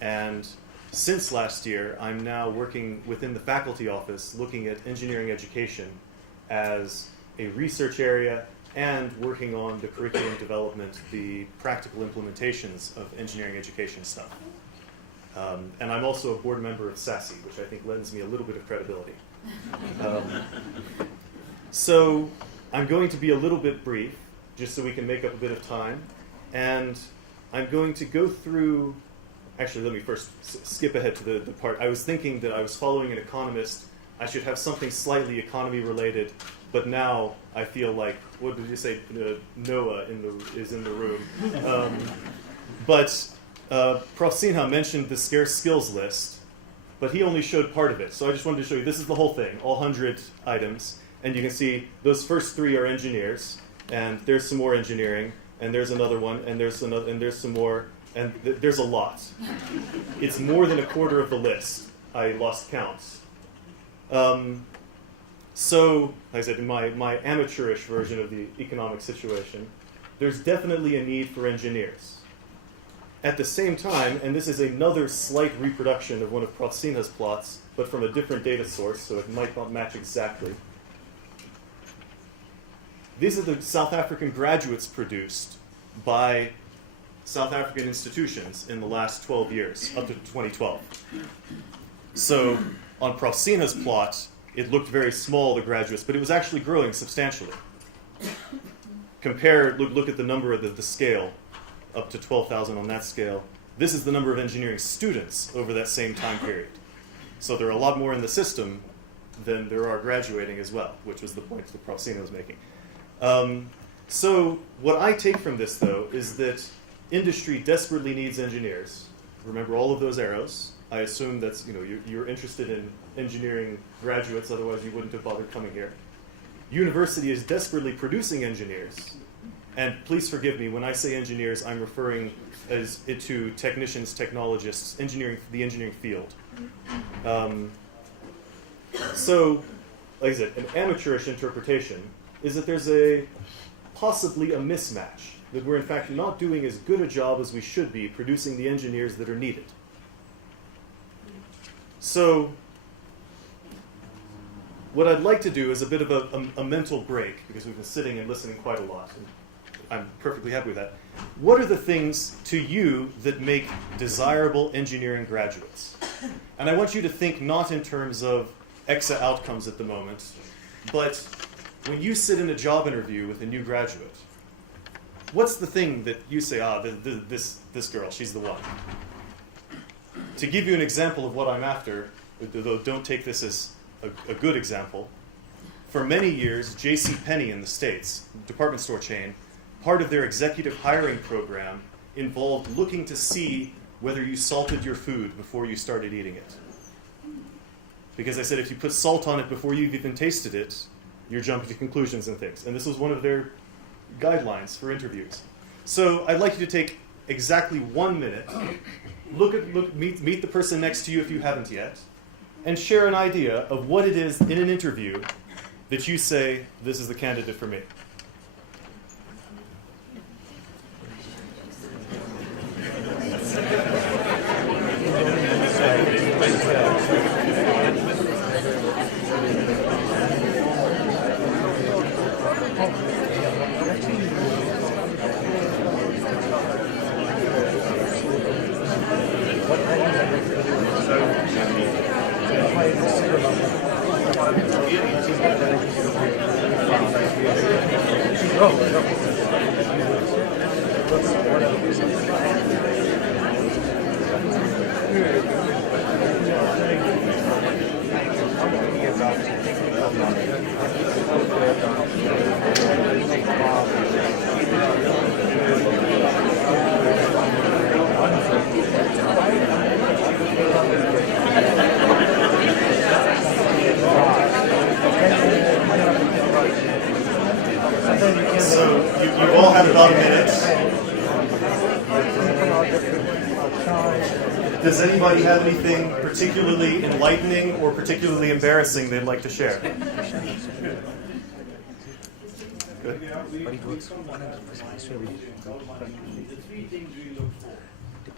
And since last year, I'm now working within the faculty office looking at engineering education as a research area and working on the curriculum development, the practical implementations of engineering education stuff. And I'm also a board member of SASE, which I think lends me a little bit of credibility. So I'm going to be a little bit brief, just so we can make up a bit of time. And I'm going to go through, actually let me first skip ahead to the part. I was thinking that I was following an economist. I should have something slightly economy related, but now I feel like, what did you say, Noah is in the room. But Prof. Sinha mentioned the scarce skills list, but he only showed part of it. So I just wanted to show you, this is the whole thing, all 100 items. And you can see those first 3 are engineers, and there's some more engineering, and there's another one, and there's another, and there's some more, and there's a lot. It's more than a quarter of the list. I lost count. So, like I said, in my amateurish version of the economic situation, there's definitely a need for engineers. At the same time, and this is another slight reproduction of one of Prof. Sinha's plots, but from a different data source, so it might not match exactly. These are the South African graduates produced by South African institutions in the last 12 years, up to 2012. So on Prof. Sinha's plot, it looked very small, the graduates, but it was actually growing substantially. Look at the number of the scale, up to 12,000 on that scale. This is the number of engineering students over that same time period. So there are a lot more in the system than there are graduating as well, which was the point that Prof. Sinha was making. So what I take from this, though, is that industry desperately needs engineers. Remember all of those arrows. I assume that's, you're interested in engineering graduates, otherwise you wouldn't have bothered coming here. University is desperately producing engineers. And please forgive me, when I say engineers, I'm referring to technicians, technologists, the engineering field. So, like I said, an amateurish interpretation is that there's possibly a mismatch, that we're in fact not doing as good a job as we should be producing the engineers that are needed. So, what I'd like to do is a bit of a mental break, because we've been sitting and listening quite a lot, and I'm perfectly happy with that. What are the things to you that make desirable engineering graduates? And I want you to think not in terms of EXA outcomes at the moment, but when you sit in a job interview with a new graduate, what's the thing that you say, this girl, she's the one? To give you an example of what I'm after, though don't take this as a good example, for many years, JCPenney in the States, department store chain, part of their executive hiring program involved looking to see whether you salted your food before you started eating it. Because they said if you put salt on it before you've even tasted it, you're jumping to conclusions and things. And this was one of their guidelines for interviews. So I'd like you to take exactly 1 minute, meet the person next to you if you haven't yet, and share an idea of what it is in an interview that you say, this is the candidate for me. So you've all had about a minute. Does anybody have anything particularly enlightening or particularly embarrassing they'd like to share? Good. The three things we look for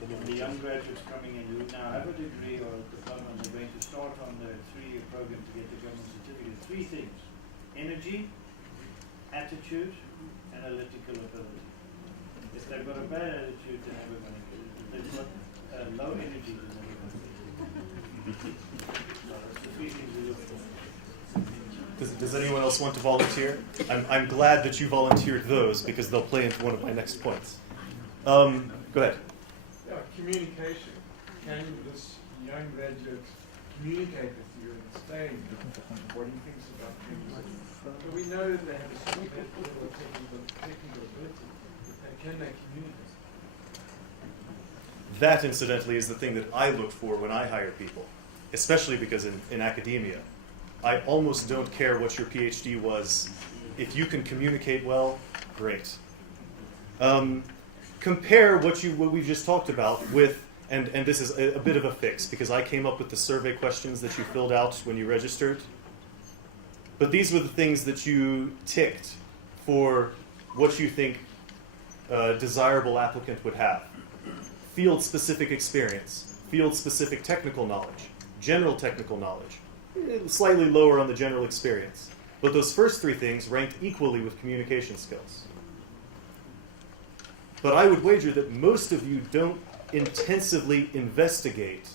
in the young graduates coming in who now have a degree or a diploma and they're going to start on the 3-year program to get the government certificate. Three things: energy, attitude, and analytical ability. If they've got a bad attitude, they're never going to get it. If they've got low energy, they're never going to get it. So that's the three things we look for. Does anyone else want to volunteer? I'm glad that you volunteered those because they'll play into one of my next points. Go ahead. Yeah, communication. Can this young graduate communicate with you and explain what he thinks about things? But we know that they have a certain level of technical ability. And can they communicate? That, incidentally, is the thing that I look for when I hire people, especially because in academia, I almost don't care what your PhD was. If you can communicate well, great. Compare what we've just talked about with, and this is a bit of a fix, because I came up with the survey questions that you filled out when you registered. But these were the things that you ticked for what you think a desirable applicant would have. Field-specific experience, field-specific technical knowledge, general technical knowledge, slightly lower on the general experience. But those first three things ranked equally with communication skills. But I would wager that most of you don't intensively investigate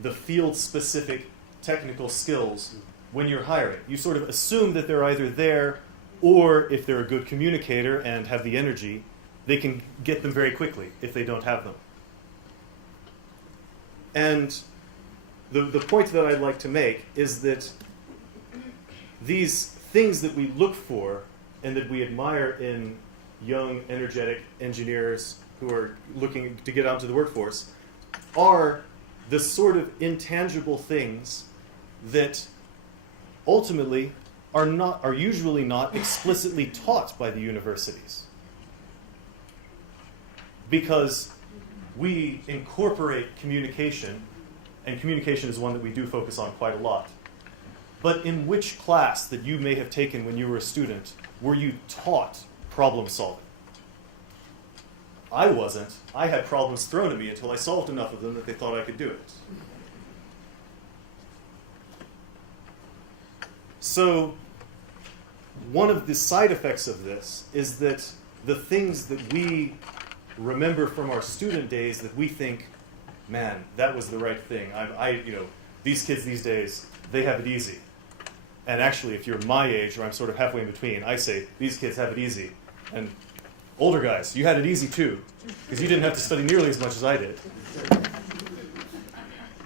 the field-specific technical skills when you're hiring. You sort of assume that they're either there, or if they're a good communicator and have the energy, they can get them very quickly if they don't have them. And the point that I'd like to make is that these things that we look for and that we admire in young, energetic engineers who are looking to get out into the workforce are the sort of intangible things that ultimately are usually not explicitly taught by the universities. Because we incorporate communication, and communication is one that we do focus on quite a lot. But in which class that you may have taken when you were a student were you taught problem solving? I wasn't. I had problems thrown at me until I solved enough of them that they thought I could do it. So one of the side effects of this is that the things that we remember from our student days that we think, man, that was the right thing. These kids these days, they have it easy. And actually, if you're my age, or I'm sort of halfway in between, I say, these kids have it easy. And older guys, you had it easy too, because you didn't have to study nearly as much as I did.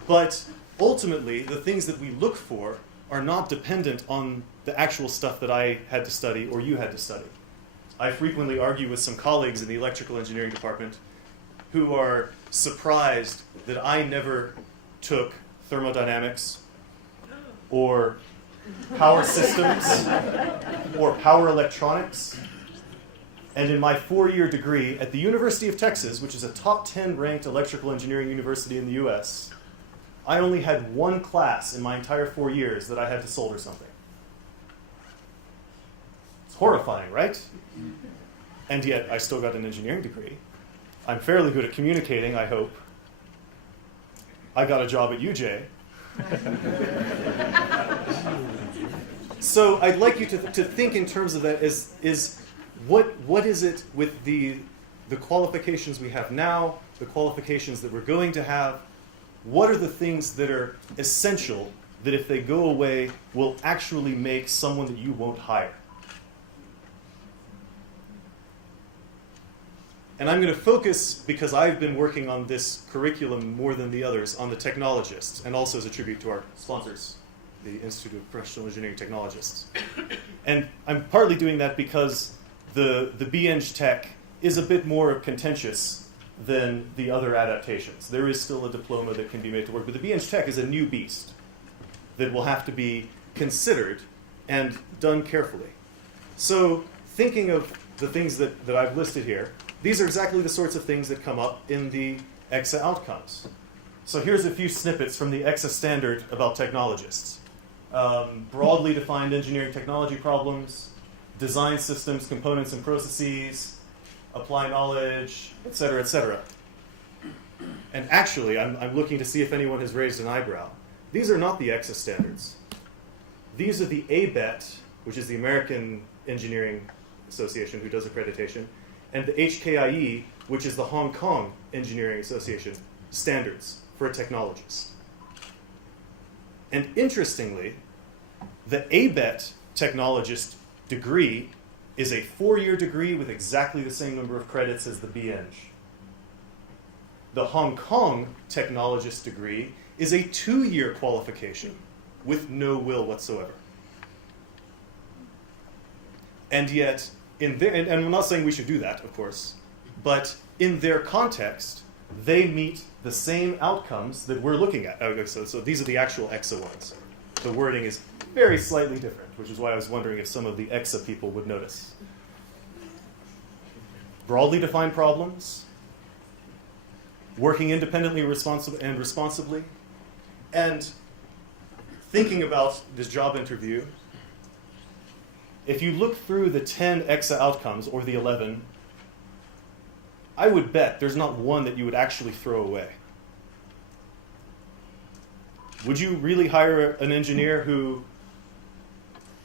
But ultimately, the things that we look for are not dependent on the actual stuff that I had to study or you had to study. I frequently argue with some colleagues in the electrical engineering department who are surprised that I never took thermodynamics or power systems or power electronics. And in my 4-year degree at the University of Texas, which is a top 10 ranked electrical engineering university in the US, I only had one class in my entire 4 years that I had to solder something. It's horrifying, right? And yet I still got an engineering degree. I'm fairly good at communicating, I hope. I got a job at UJ. So I'd like you to think in terms of that is what is it with the qualifications we have now, the qualifications that we're going to have, what are the things that are essential that if they go away will actually make someone that you won't hire? And I'm going to focus, because I've been working on this curriculum more than the others, on the technologists, and also as a tribute to our sponsors, the Institute of Professional Engineering Technologists. And I'm partly doing that because the BEng Tech is a bit more contentious than the other adaptations. There is still a diploma that can be made to work, but the BEng Tech is a new beast that will have to be considered and done carefully. So thinking of the things that I've listed here, these are exactly the sorts of things that come up in the EXA outcomes. So here's a few snippets from the EXA standard about technologists. Broadly defined engineering technology problems, design systems, components, and processes, apply knowledge, etc., etc. And actually, I'm looking to see if anyone has raised an eyebrow. These are not the EXA standards. These are the ABET, which is the American Engineering Association who does accreditation, and the HKIE, which is the Hong Kong Engineering Association, standards for a technologist. And interestingly, the ABET technologist degree is a 4-year degree with exactly the same number of credits as the BEng. The Hong Kong technologist degree is a 2-year qualification with no will whatsoever. And yet, and I'm not saying we should do that, of course, but in their context, they meet the same outcomes that we're looking at. So these are the actual EXA ones. The wording is very slightly different, which is why I was wondering if some of the EXA people would notice. Broadly defined problems, working independently and responsibly, and thinking about this job interview. If you look through the 10 EXA outcomes, or the 11, I would bet there's not one that you would actually throw away. Would you really hire an engineer who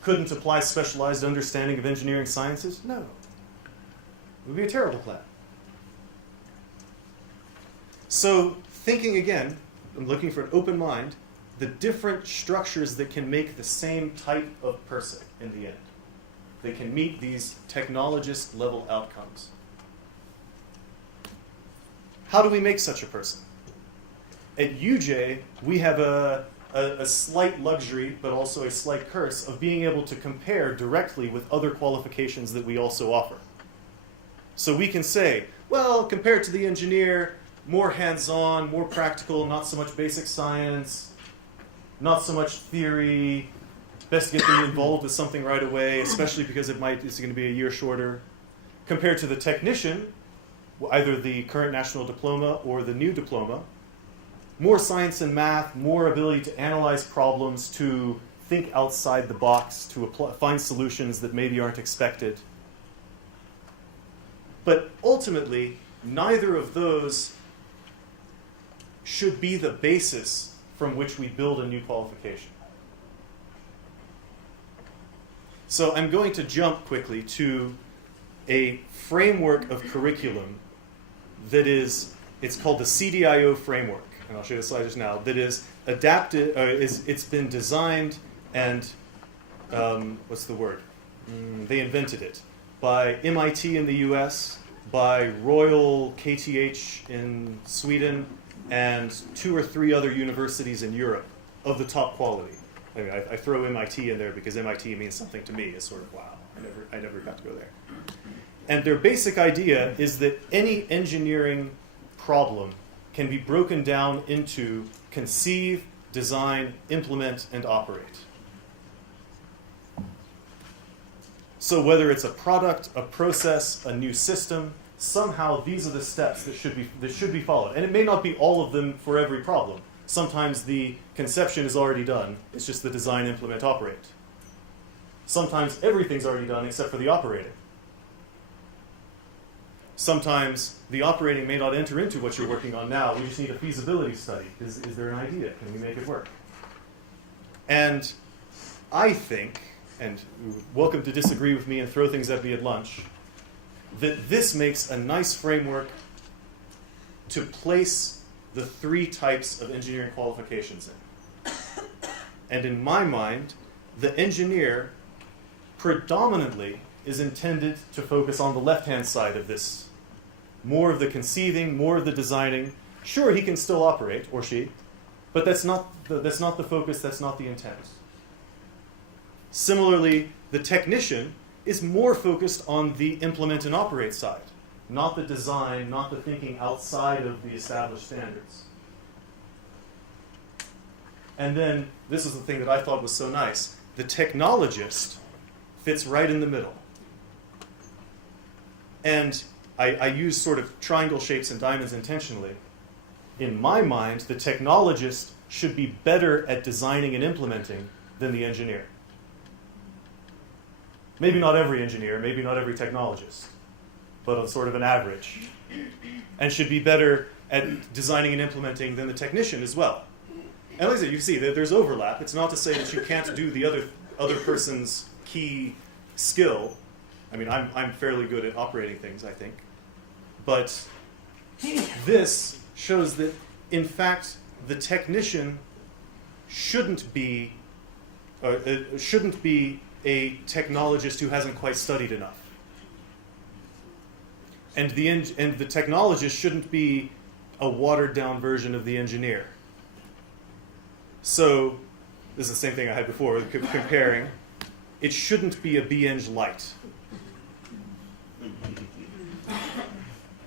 couldn't apply specialized understanding of engineering sciences? No. It would be a terrible plan. So thinking again, I'm looking for an open mind, the different structures that can make the same type of person in the end. They can meet these technologist level outcomes. How do we make such a person? At UJ, we have a a slight luxury, but also a slight curse, of being able to compare directly with other qualifications that we also offer. So we can say, well, compared to the engineer, more hands-on, more practical, not so much basic science, not so much theory, best to get them involved with something right away, especially because it's going to be a year shorter. Compared to the technician, either the current national diploma or the new diploma, more science and math, more ability to analyze problems, to think outside the box, to find solutions that maybe aren't expected. But ultimately, neither of those should be the basis from which we build a new qualification. So I'm going to jump quickly to a framework of curriculum that is, it's called the CDIO framework, and I'll show you the slide just now, that is adapted, it's been designed and, what's the word? They invented it, by MIT in the US, by Royal KTH in Sweden, and 2 or 3 other universities in Europe of the top quality. I mean, I throw MIT in there because MIT means something to me. It's sort of, wow, I never got to go there. And their basic idea is that any engineering problem can be broken down into conceive, design, implement, and operate. So whether it's a product, a process, a new system, somehow these are the steps that should be followed. And it may not be all of them for every problem. Sometimes the conception is already done. It's just the design, implement, operate. Sometimes everything's already done except for the operating. Sometimes the operating may not enter into what you're working on now. We just need a feasibility study. Is there an idea? Can we make it work? And I think, and you're welcome to disagree with me and throw things at me at lunch, that this makes a nice framework to place the 3 types of engineering qualifications in. And in my mind, the engineer predominantly is intended to focus on the left-hand side of this. More of the conceiving, more of the designing. Sure, he can still operate, or she, but that's not the focus, that's not the intent. Similarly, the technician is more focused on the implement and operate side, not the design, not the thinking outside of the established standards. And then, this is the thing that I thought was so nice, the technologist fits right in the middle. And I use sort of triangle shapes and diamonds intentionally. In my mind, the technologist should be better at designing and implementing than the engineer. Maybe not every engineer, maybe not every technologist, but on sort of an average. And should be better at designing and implementing than the technician as well. And like I said, you see that there's overlap. It's not to say that you can't do the other person's key skill. I mean, I'm fairly good at operating things, I think. But this shows that, in fact, the technician shouldn't be a technologist who hasn't quite studied enough. And the technologist shouldn't be a watered-down version of the engineer. So, this is the same thing I had before, comparing. It shouldn't be a B-Eng light.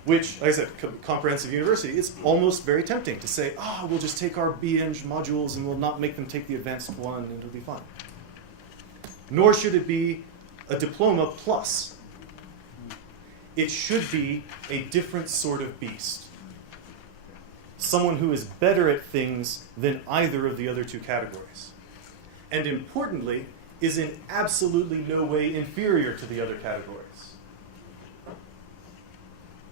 Which, like I said, comprehensive university, it's almost very tempting to say, we'll just take our B-Eng modules and we'll not make them take the advanced one and it'll be fine. Nor should it be a diploma plus. It should be a different sort of beast. Someone who is better at things than either of the other 2 categories. And importantly, is in absolutely no way inferior to the other categories.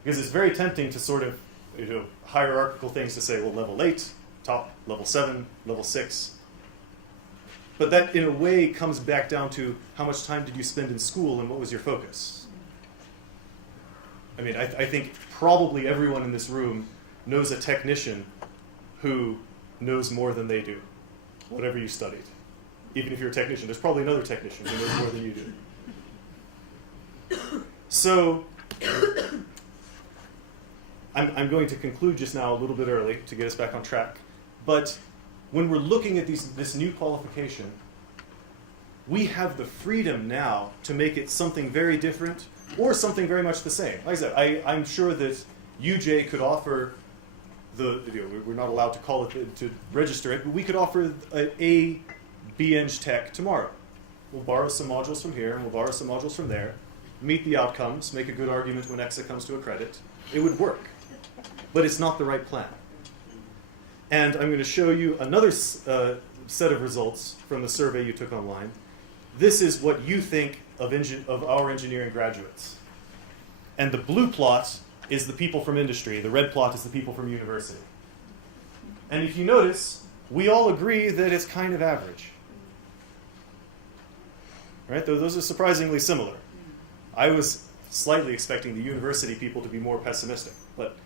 Because it's very tempting to sort of hierarchical things to say, well, level 8, top, level 7, level 6. But that, in a way, comes back down to how much time did you spend in school and what was your focus? I mean, I think probably everyone in this room knows a technician who knows more than they do, whatever you studied. Even if you're a technician, there's probably another technician who knows more than you do. So, I'm going to conclude just now a little bit early to get us back on track. But when we're looking at this new qualification, we have the freedom now to make it something very different or something very much the same. Like I said, I'm sure that UJ could offer we're not allowed to call it, to register it, but we could offer a BEng Tech tomorrow. We'll borrow some modules from here, and we'll borrow some modules from there, meet the outcomes, make a good argument when EXA comes to a credit. It would work, but it's not the right plan. And I'm going to show you another set of results from the survey you took online. This is what you think of our engineering graduates. And the blue plot is the people from industry. The red plot is the people from university. And if you notice, we all agree that it's kind of average. Right? Those are surprisingly similar. I was slightly expecting the university people to be more pessimistic. But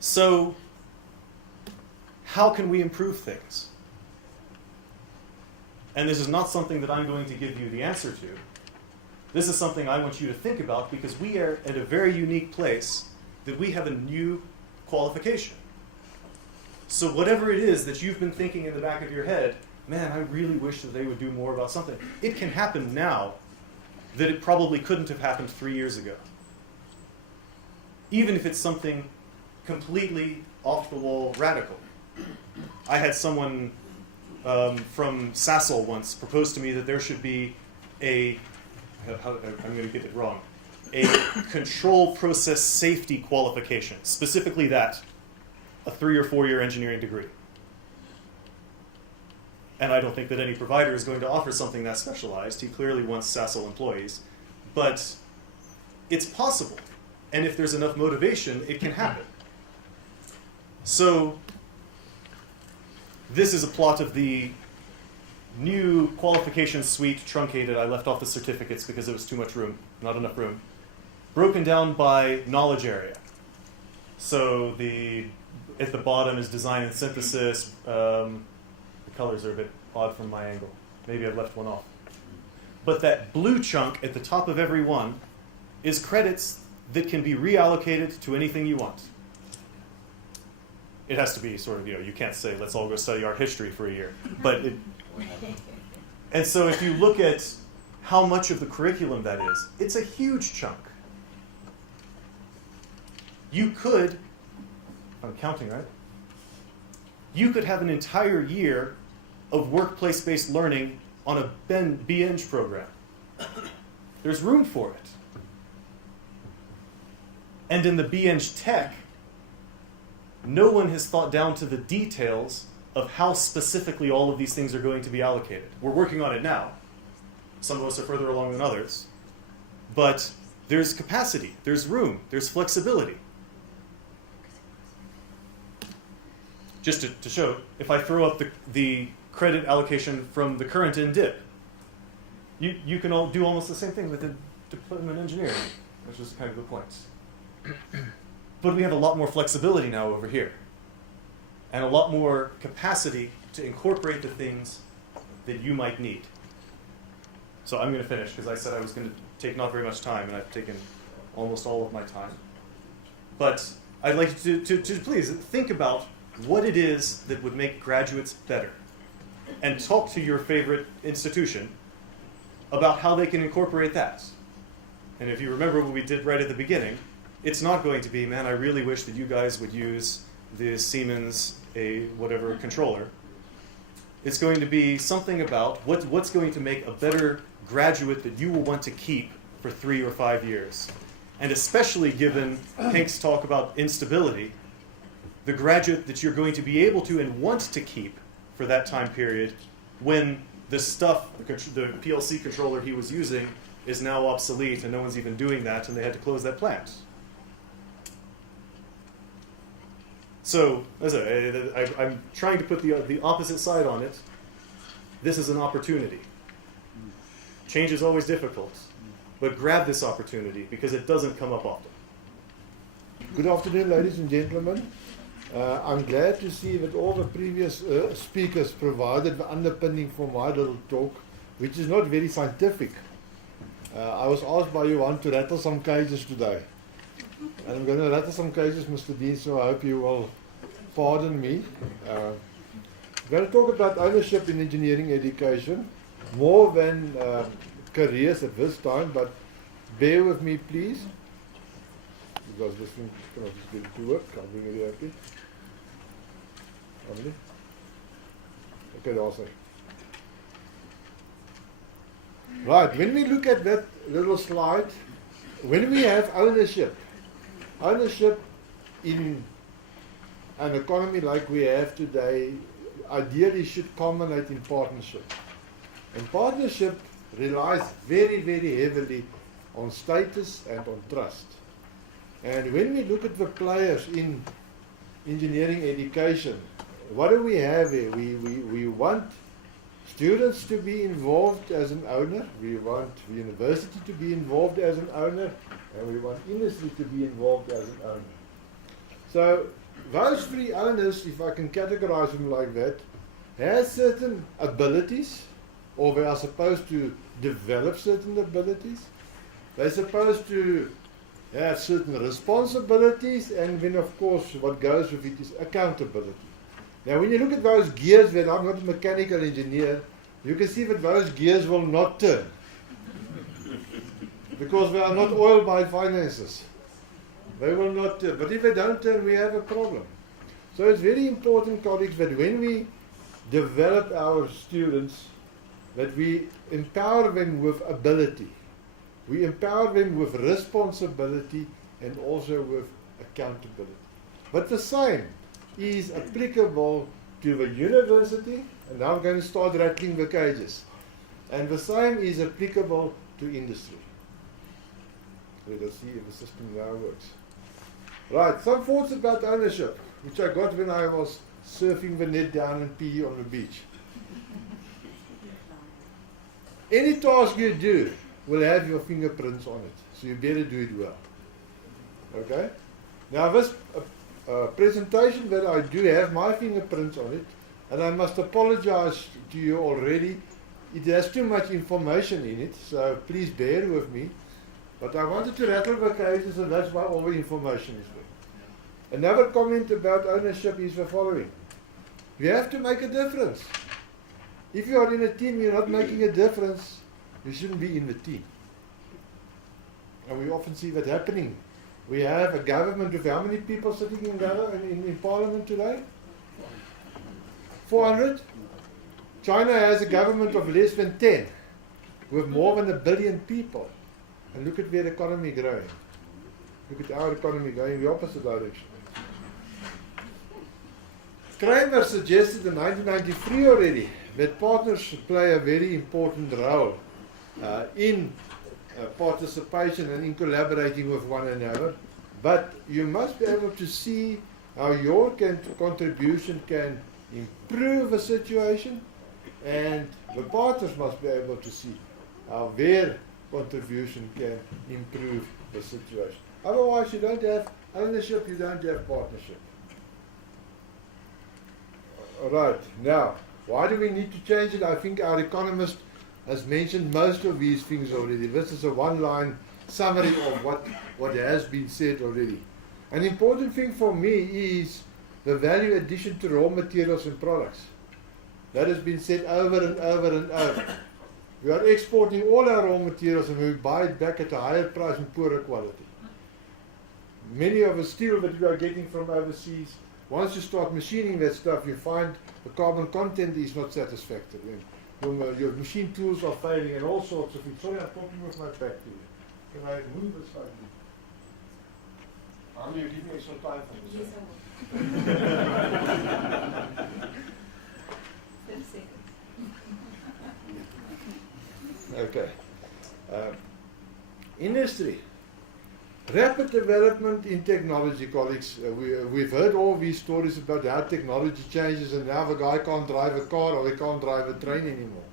so how can we improve things? And this is not something that I'm going to give you the answer to. This is something I want you to think about, because we are at a very unique place that we have a new qualification. So whatever it is that you've been thinking in the back of your head, man, I really wish that they would do more about something. It can happen now that it probably couldn't have happened 3 years ago. Even if it's something completely off-the-wall radical. I had someone from Sassel once propose to me that there should be I'm going to get it wrong, a control process safety qualification, specifically that, a 3 or 4 year engineering degree. And I don't think that any provider is going to offer something that specialized. He clearly wants Sassel employees. But it's possible. And if there's enough motivation, it can happen. So this is a plot of the new qualification suite, truncated. I left off the certificates because it was too much room, not enough room. Broken down by knowledge area. So at the bottom is design and synthesis. The colors are a bit odd from my angle. Maybe I've left one off. But that blue chunk at the top of every one is credits that can be reallocated to anything you want. It has to be sort of, you can't say, let's all go study art history for a year. But and so if you look at how much of the curriculum that is, it's a huge chunk. You could, I'm counting, right? You could have an entire year of workplace-based learning on a BEng program. There's room for it. And in the BEng Tech, no one has thought down to the details of how specifically all of these things are going to be allocated. We're working on it now. Some of us are further along than others. But there's capacity, there's room, there's flexibility. Just to show, if I throw up the credit allocation from the current in-dip, you can all do almost the same thing with the deployment engineering, which is kind of the point. But we have a lot more flexibility now over here, and a lot more capacity to incorporate the things that you might need. So I'm going to finish, because I said I was going to take not very much time, and I've taken almost all of my time. But I'd like you to please think about what it is that would make graduates better, and talk to your favorite institution about how they can incorporate that. And if you remember what we did right at the beginning, it's not going to be, man, I really wish that you guys would use the Siemens whatever controller. It's going to be something about what's going to make a better graduate that you will want to keep for 3 or 5 years. And especially given Hank's talk about instability, the graduate that you're going to be able to and want to keep for that time period when the stuff, the PLC controller he was using is now obsolete and no one's even doing that and they had to close that plant. So, as I'm trying to put the opposite side on it. This is an opportunity. Change is always difficult, but grab this opportunity because it doesn't come up often. Good afternoon, ladies and gentlemen. I'm glad to see that all the previous speakers provided the underpinning for my little talk, which is not very scientific. I was asked by Johan to rattle some cages today. And I'm going to rattle some cages, Mr. Dean, so I hope you will pardon me. I'm going to talk about ownership in engineering education, more than careers at this time, but bear with me please, because this thing cannot get to work. I'll bring it here, please. Okay, also. Right, when we look at that little slide, when we have ownership in an economy like we have today, ideally should culminate in partnership. And partnership relies very, very heavily on status and on trust. And when we look at the players in engineering education, what do we have here? We want students to be involved as an owner, we want the university to be involved as an owner, and we want industry to be involved as an owner. So those three owners, if I can categorize them like that, have certain abilities, or they are supposed to develop certain abilities. They're supposed to have certain responsibilities, and then of course what goes with it is accountability. Now when you look at those gears, when I'm not a mechanical engineer, you can see that those gears will not turn. Because they are not oiled by finances. They will not turn. But if they don't turn, we have a problem. So it's very important, colleagues, that when we develop our students, that we empower them with ability. We empower them with responsibility and also with accountability. But the same is applicable to the university, and now I'm going to start rattling the cages. And the same is applicable to industry. Let us see if the system now works. Right, some thoughts about ownership, which I got when I was surfing the net down in PE on the beach. Any task you do will have your fingerprints on it, so you better do it well. Okay? Now this presentation that I do have my fingerprints on it, and I must apologize to you already. It has too much information in it, so please bear with me. But I wanted to rattle the cages, and that's why all the information is there. Another comment about ownership is the following. You have to make a difference. If you are in a team, you're not making a difference, you shouldn't be in the team. And we often see that happening. We have a government with how many people sitting in parliament today? 400? China has a government of less than 10, with more than 1 billion people. And look at their economy growing. Look at our economy going in the opposite direction. Kramer suggested in 1993 already that partners play a very important role in participation and in collaborating with one another. But you must be able to see how your contribution can improve the situation, and the partners must be able to see how their contribution can improve the situation. Otherwise, you don't have ownership, you don't have partnership. All right, now, why do we need to change it? I think our economist has mentioned most of these things already. This is a one-line summary of what has been said already. An important thing for me is the value addition to raw materials and products. That has been said over and over and over. We are exporting all our raw materials and we buy it back at a higher price and poorer quality. Many of the steel that we are getting from overseas, once you start machining that stuff, you find the carbon content is not satisfactory. Your machine tools are failing and all sorts of things. Sorry, I'm talking with my back to you. Can I move this slightly? How many give me some time for this? Yes, Okay. Industry. Rapid development in technology, colleagues. We've heard all these stories about how technology changes and now the guy can't drive a car or he can't drive a train anymore.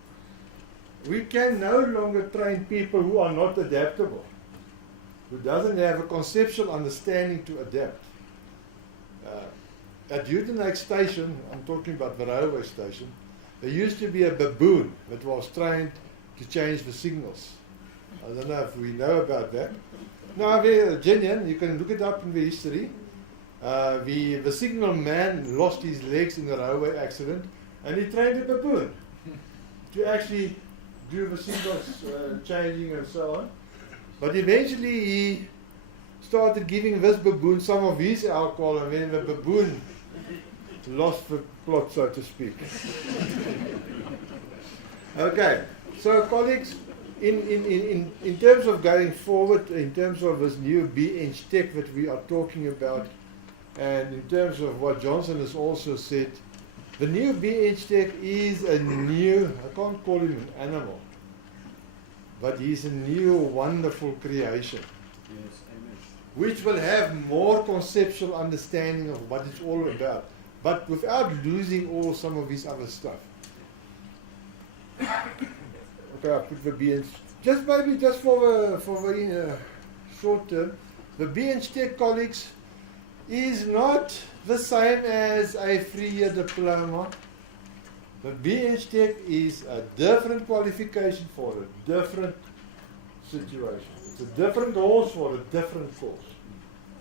We can no longer train people who are not adaptable, who doesn't have a conceptual understanding to adapt. At Uitenhage Station, I'm talking about the railway station, there used to be a baboon that was trained to change the signals. I don't know if we know about that. Now, genuine, you can look it up in the history. the signal man lost his legs in a railway accident, and he trained a baboon to actually do the signals changing and so on. But eventually he started giving this baboon some of his alcohol, and then the baboon lost the plot, so to speak. Okay, so colleagues, in terms of going forward, in terms of this new bench tech that we are talking about, and in terms of what Johnson has also said, the new bench tech is a new, I can't call him an animal, but he's a new wonderful creation. Yes, amen. Which will have more conceptual understanding of what it's all about, but without losing all some of his other stuff. Okay, I put the BNC. Just maybe just for the short term, the BNC Tech colleagues is not the same as a 3-year diploma. The BNC Tech is a different qualification for a different situation. It's a different horse for a different course.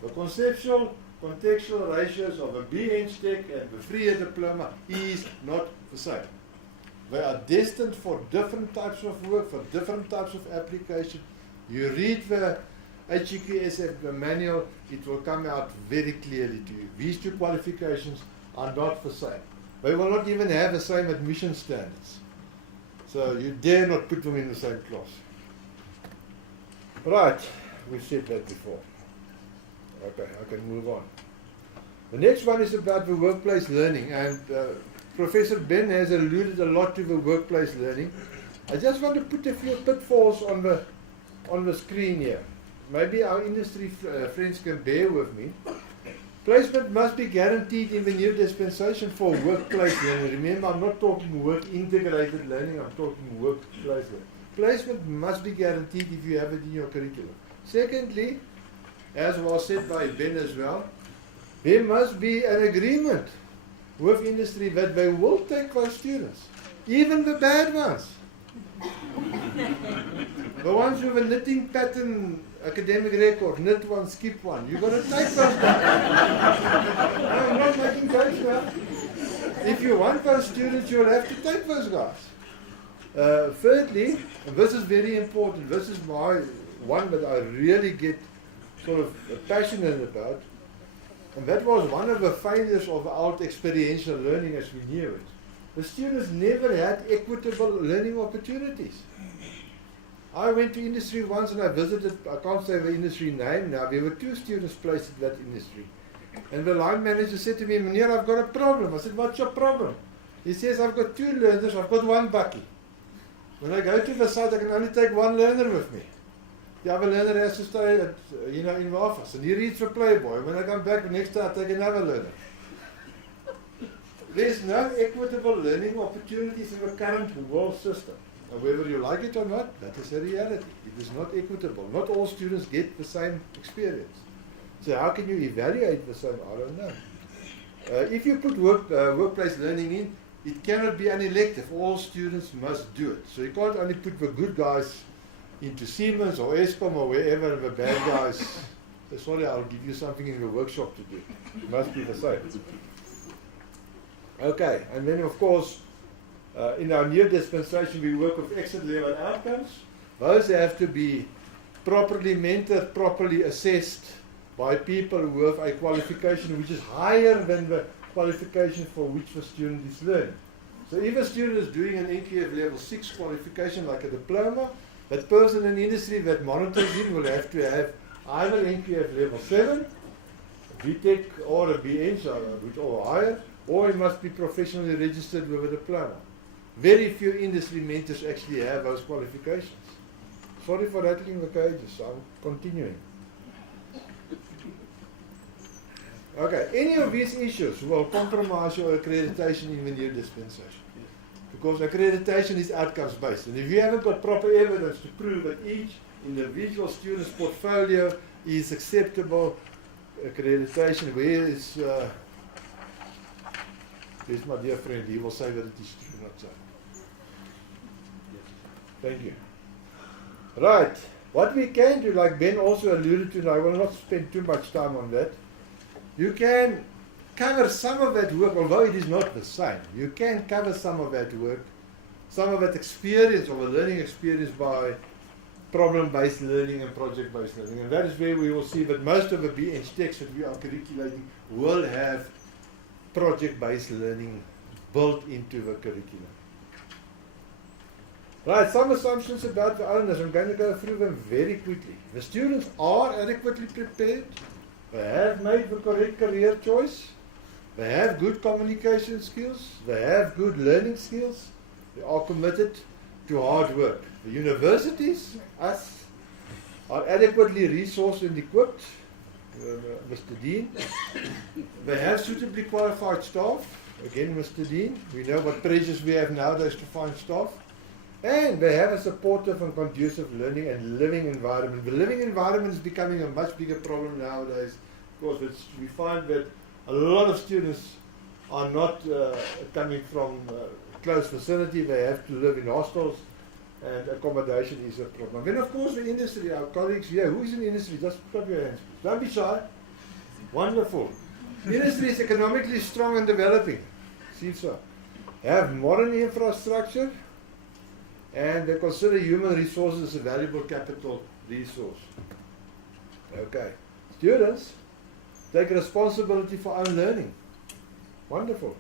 The conceptual, contextual ratios of a BNC Tech and the 3-year diploma is not the same. They are destined for different types of work, for different types of application. You read the HEQSF manual, it will come out very clearly to you. These two qualifications are not the same. They will not even have the same admission standards. So you dare not put them in the same class. Right, we've said that before. Okay, I can move on. The next one is about the workplace learning, and Professor Ben has alluded a lot to the workplace learning. I just want to put a few pitfalls on the screen here. Maybe our industry friends can bear with me. Placement must be guaranteed in the new dispensation for workplace learning. Remember, I'm not talking work-integrated learning, I'm talking workplace learning. Placement must be guaranteed if you have it in your curriculum. Secondly, as was said by Ben as well, there must be an agreement with industry that they will take those students, even the bad ones. The ones with a knitting pattern academic record, knit one, skip one, you've got to take those guys. No, I'm not making jokes now. If you want those students, you'll have to take those guys. Thirdly, and this is very important, this is my one that I really get sort of passionate about, and that was one of the failures of our experiential learning as we knew it. The students never had equitable learning opportunities. I went to industry once and I visited, I can't say the industry name now, there were 2 students placed in that industry. And the line manager said to me, "Meneer, I've got a problem." I said, "What's your problem?" He says, "I've got 2 learners, I've got 1 bucky. When I go to the site, I can only take 1 learner with me. The other learner has to stay at, in the office, and he reads the Playboy. When I come back the next day, I take another learner." There's no equitable learning opportunities in the current world system. And whether you like it or not, that is a reality. It is not equitable. Not all students get the same experience. So how can you evaluate the same? I don't know. If you put workplace learning in, it cannot be an elective. All students must do it. So you can't only put the good guys into Siemens or Eskom or wherever, and the bad guys, sorry, I'll give you something in the workshop to do. It must be the same. Okay, and then of course, in our new dispensation, we work with exit level outcomes. Those have to be properly mentored, properly assessed by people who have a qualification which is higher than the qualification for which the student is learning. So if a student is doing an NQF level 6 qualification like a diploma, that person in industry that monitors him will have to have either NQF level 7, BTEC or a BN, or higher, or he must be professionally registered with a diploma. Very few industry mentors actually have those qualifications. Sorry for rattling the cages, I'm continuing. Okay, any of these issues will compromise your accreditation in the new dispensation. Because accreditation is outcomes based. And if you haven't got proper evidence to prove that each individual student's portfolio is acceptable, accreditation, where's my dear friend, he will say that it is true, not so. Thank you. Right, what we can do, like Ben also alluded to, and I will not spend too much time on that, You can cover some of that work, although it is not the same. You can cover some of that work, some of that experience, or a learning experience, by problem-based learning and project-based learning. And that is where we will see that most of the BH texts that we are curriculating will have project-based learning built into the curriculum. Right, some assumptions about the owners. I'm going to go through them very quickly. The students are adequately prepared. They have made the correct career choice. They have good communication skills. They have good learning skills. They are committed to hard work. The universities, us, are adequately resourced and equipped. Mr. Dean. They have suitably qualified staff. Again, Mr. Dean. We know what pressures we have nowadays to find staff. And they have a supportive and conducive learning and living environment. The living environment is becoming a much bigger problem nowadays, because we find that a lot of students are not coming from close vicinity. They have to live in hostels, and accommodation is a problem. Then, of course, the industry, our colleagues here, who is in the industry? Just put up your hands. Don't be shy. Wonderful. The industry is economically strong and developing. See so. Have modern infrastructure, and they consider human resources as a valuable capital resource. Okay. Students take responsibility for own learning. Wonderful.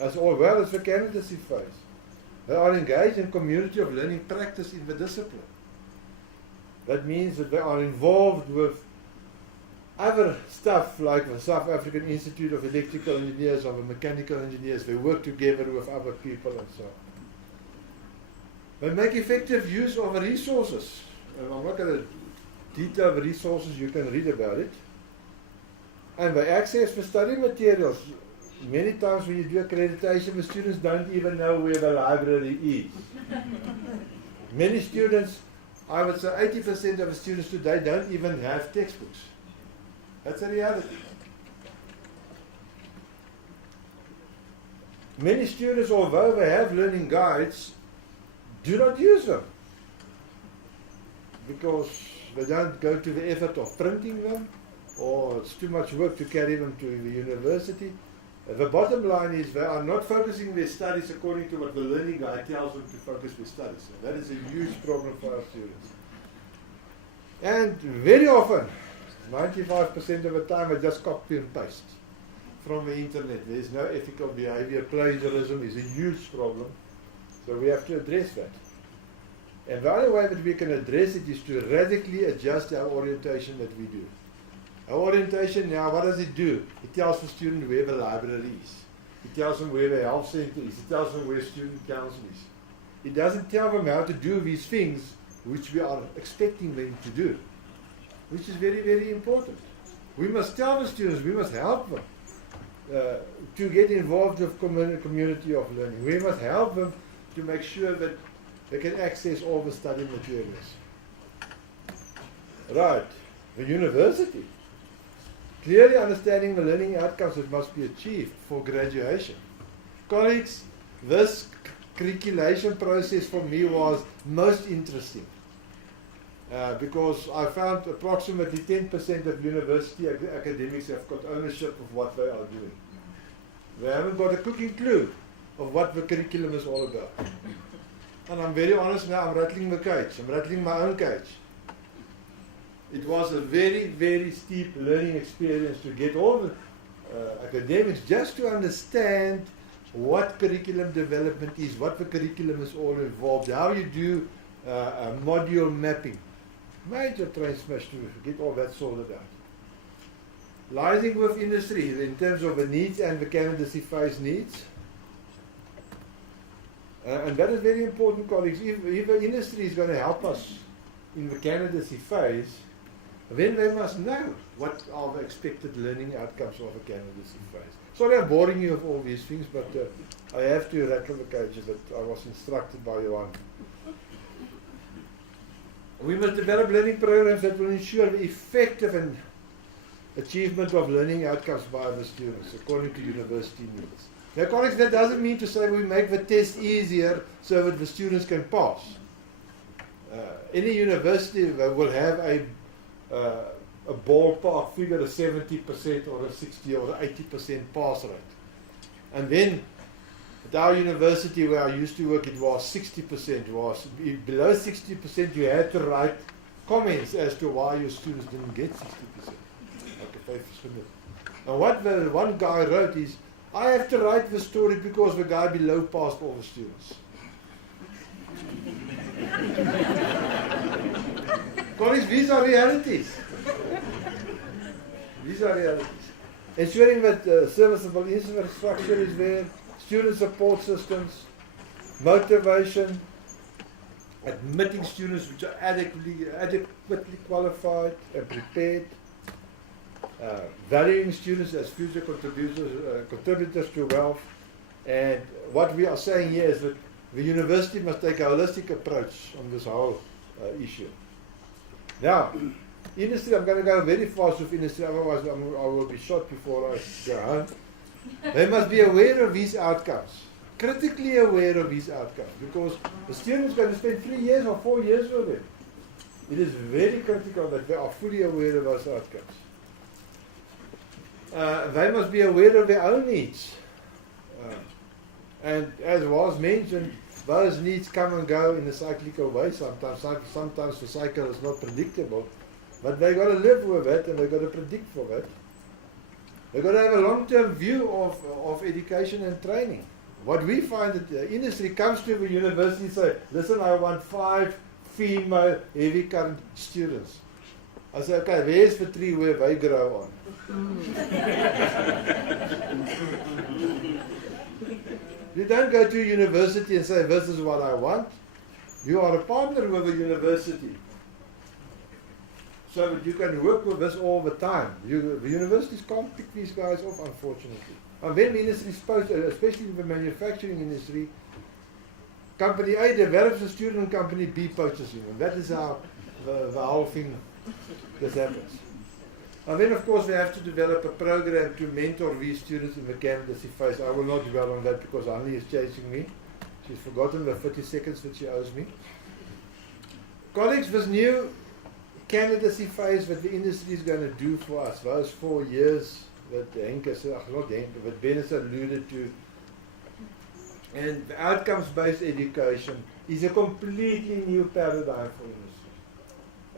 As well as the candidacy phase. They are engaged in community of learning practice in the discipline. That means that they are involved with other stuff like the South African Institute of Electrical Engineers or the Mechanical Engineers. They work together with other people and so on. They make effective use of the resources. And I'm not going to detail the resources, you can read about it. And they access the study materials. Many times when you do accreditation, the students don't even know where the library is. Many students, I would say 80% of the students today don't even have textbooks. That's a reality. Many students, although they have learning guides, do not use them because they don't go to the effort of printing them, or it's too much work to carry them to the university. The bottom line is they are not focusing their studies according to what the learning guide tells them to focus their studies. And that is a huge problem for our students. And very often, 95% of the time, they just copy and paste from the internet. There is no ethical behavior. Plagiarism is a huge problem. So we have to address that. And the only way that we can address it is to radically adjust our orientation that we do. Our orientation now, what does it do? It tells the student where the library is. It tells them where the health center is. It tells them where student council is. It doesn't tell them how to do these things which we are expecting them to do, which is very, very important. We must tell the students, we must help them to get involved with community of learning. We must help them to make sure that they can access all the study materials. Right, the university. Clearly understanding the learning outcomes that must be achieved for graduation. Colleagues, this curriculation process for me was most interesting because I found approximately 10% of university academics have got ownership of what they are doing. They haven't got a cooking clue of what the curriculum is all about. And I'm very honest now, I'm rattling the cage. I'm rattling my own cage. It was a very, very steep learning experience to get all the academics just to understand what curriculum development is, what the curriculum is all involved, how you do module mapping. Major transmission to get all that sorted out. Liaising with industry in terms of the needs and the candidacy phase needs. And that is very important, colleagues. If the industry is going to help us in the candidacy phase, then they must know what are the expected learning outcomes of a candidacy phase. Sorry I'm boring you with all these things, but I have to rattle the cage that I was instructed by Johan. We must develop learning programs that will ensure the effective and achievement of learning outcomes by the students according to university needs. Now, colleagues, that doesn't mean to say we make the test easier so that the students can pass. Any university will have a a ballpark figure, a 70% or a 60 or a 80% pass rate. And then at our university where I used to work, it was 60%. Was below 60%, you had to write comments as to why your students didn't get 60%. And what the one guy wrote is, I have to write the story because the guy below passed all the students. Colleagues, these are realities. These are realities. Ensuring that serviceable infrastructure is there, student support systems, motivation, admitting students which are adequately qualified and prepared, valuing students as future contributors to wealth. And what we are saying here is that the university must take a holistic approach on this whole issue. Now, industry, I'm going to go very fast with industry, otherwise I will be shot before I go home. They must be aware of these outcomes, critically aware of these outcomes, because the student is going to spend 3 years or 4 years with them. It is very critical that they are fully aware of those outcomes. They must be aware of their own needs. And as was mentioned, those needs come and go in a cyclical way sometimes. Sometimes the cycle is not predictable. But they've got to live with it and they've got to predict for it. They've got to have a long-term view of education and training. What we find that the industry comes to the university and say, listen, I want 5 female heavy current students. I say, okay, where's the tree where they grow on? You don't go to a university and say, this is what I want. You are a partner with a university, so that you can work with this all the time. The universities can't pick these guys off, unfortunately. And then the industry is supposed to, especially in the manufacturing industry, company A develops a student, company B poaches him. And that is how the whole thing this happens. And then, of course, we have to develop a program to mentor these students in the candidacy phase. I will not dwell on that because Annie is chasing me. She's forgotten the 30 seconds that she owes me. Colleagues, this new candidacy phase that the industry is going to do for us, those 4 years that that Ben has alluded to, and the outcomes-based education is a completely new paradigm for industry.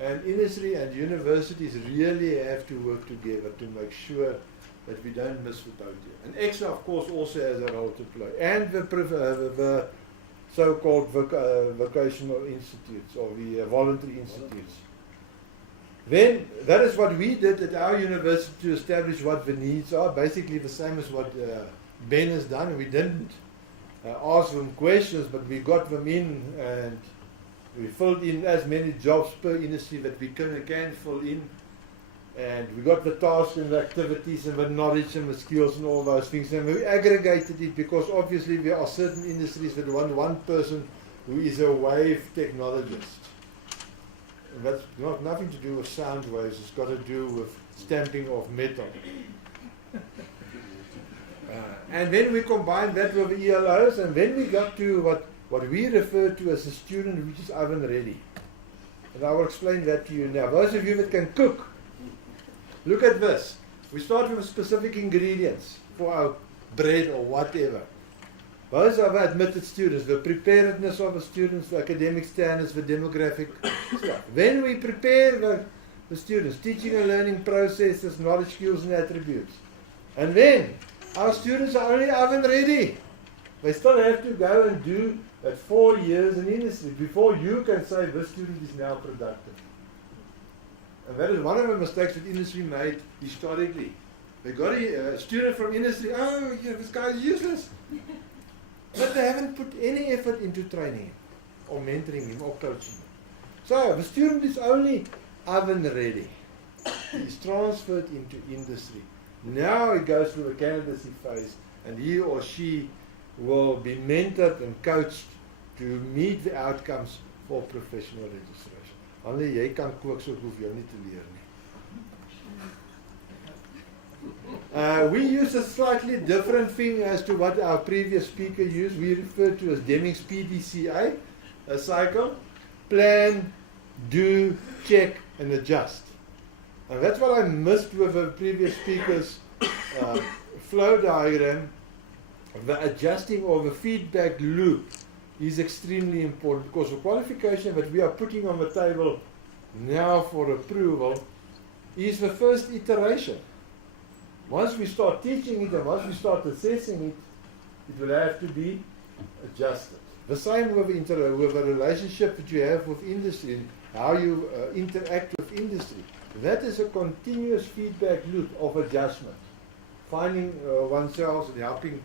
And industry and universities really have to work together to make sure that we don't miss the boat here. And EXA, of course, also has a role to play. And the so-called vocational institutes or the voluntary institutes. Then, that is what we did at our university to establish what the needs are, basically the same as what Ben has done. We didn't ask them questions, but we got them in and we filled in as many jobs per industry that we can fill in. And we got the tasks and the activities and the knowledge and the skills and all those things. And we aggregated it because obviously there are certain industries that want one person who is a wave technologist. And that's nothing to do with sound waves, it's got to do with stamping of metal. And then we combined that with the ELOs, and then we got to what we refer to as a student which is oven ready. And I will explain that to you now. Those of you that can cook, look at this. We start with specific ingredients for our bread or whatever. Those are the admitted students, the preparedness of the students, the academic standards, the demographic stuff. Then we prepare the students, teaching and learning processes, knowledge, skills and attributes. And then our students are only oven ready. They still have to go and do that 4 years in industry before you can say this student is now productive. And that is one of the mistakes that industry made historically. They got a student from industry, oh, yeah, this guy is useless. But they haven't put any effort into training him, or mentoring him, or coaching him. So, the student is only oven ready. He is transferred into industry. Now he goes through the candidacy phase, and he or she will be mentored and coached to meet the outcomes for professional registration. Only jy kan kook, so hoef jy nie te leer nie. We use a slightly different thing as to what our previous speaker used. We refer to as Deming's PDCA, a cycle: plan, do, check, and adjust. And that's what I missed with the previous speaker's flow diagram. The adjusting of the feedback loop is extremely important, because the qualification that we are putting on the table now for approval is the first iteration. Once we start teaching it and once we start assessing it, it will have to be adjusted. The same with the relationship that you have with industry, how you interact with industry. That is a continuous feedback loop of adjustment, finding oneself and helping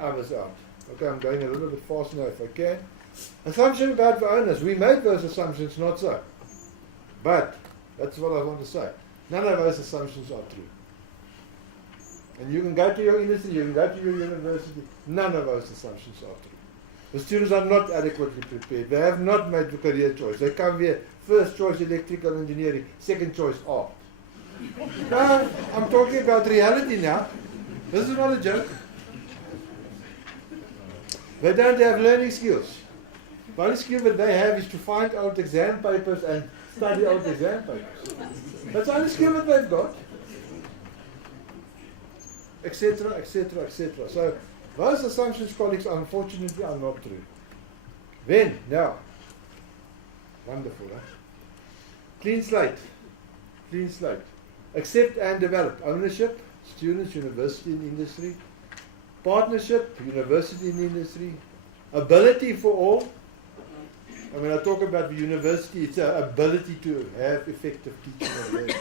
others out. Okay, I'm going a little bit fast now if I can. Assumption about the owners. We made those assumptions, not so. But, that's what I want to say. None of those assumptions are true. And you can go to your industry, you can go to your university, none of those assumptions are true. The students are not adequately prepared. They have not made the career choice. They come here, first choice electrical engineering, second choice art. No, I'm talking about reality now. This is not a joke. They don't have learning skills. The only skill that they have is to find old exam papers and study old exam papers. That's the only skill that they've got. Etc., etc., etc. So, those assumptions, colleagues, unfortunately are not true. Then, now, wonderful, huh? Clean slate. Clean slate. Accept and develop. Ownership, students, university and industry. Partnership, university and industry. Ability for all. And when I talk about the university, it's an ability to have effective teaching and learning.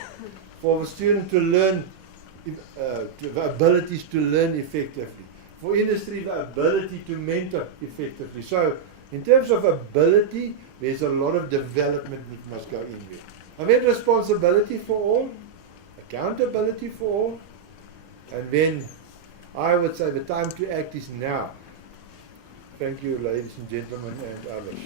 For the student to learn, the abilities to learn effectively. For industry, the ability to mentor effectively. So, in terms of ability, there's a lot of development that must go in there. And then responsibility for all, accountability for all, and then I would say the time to act is now. Thank you, ladies and gentlemen, and others.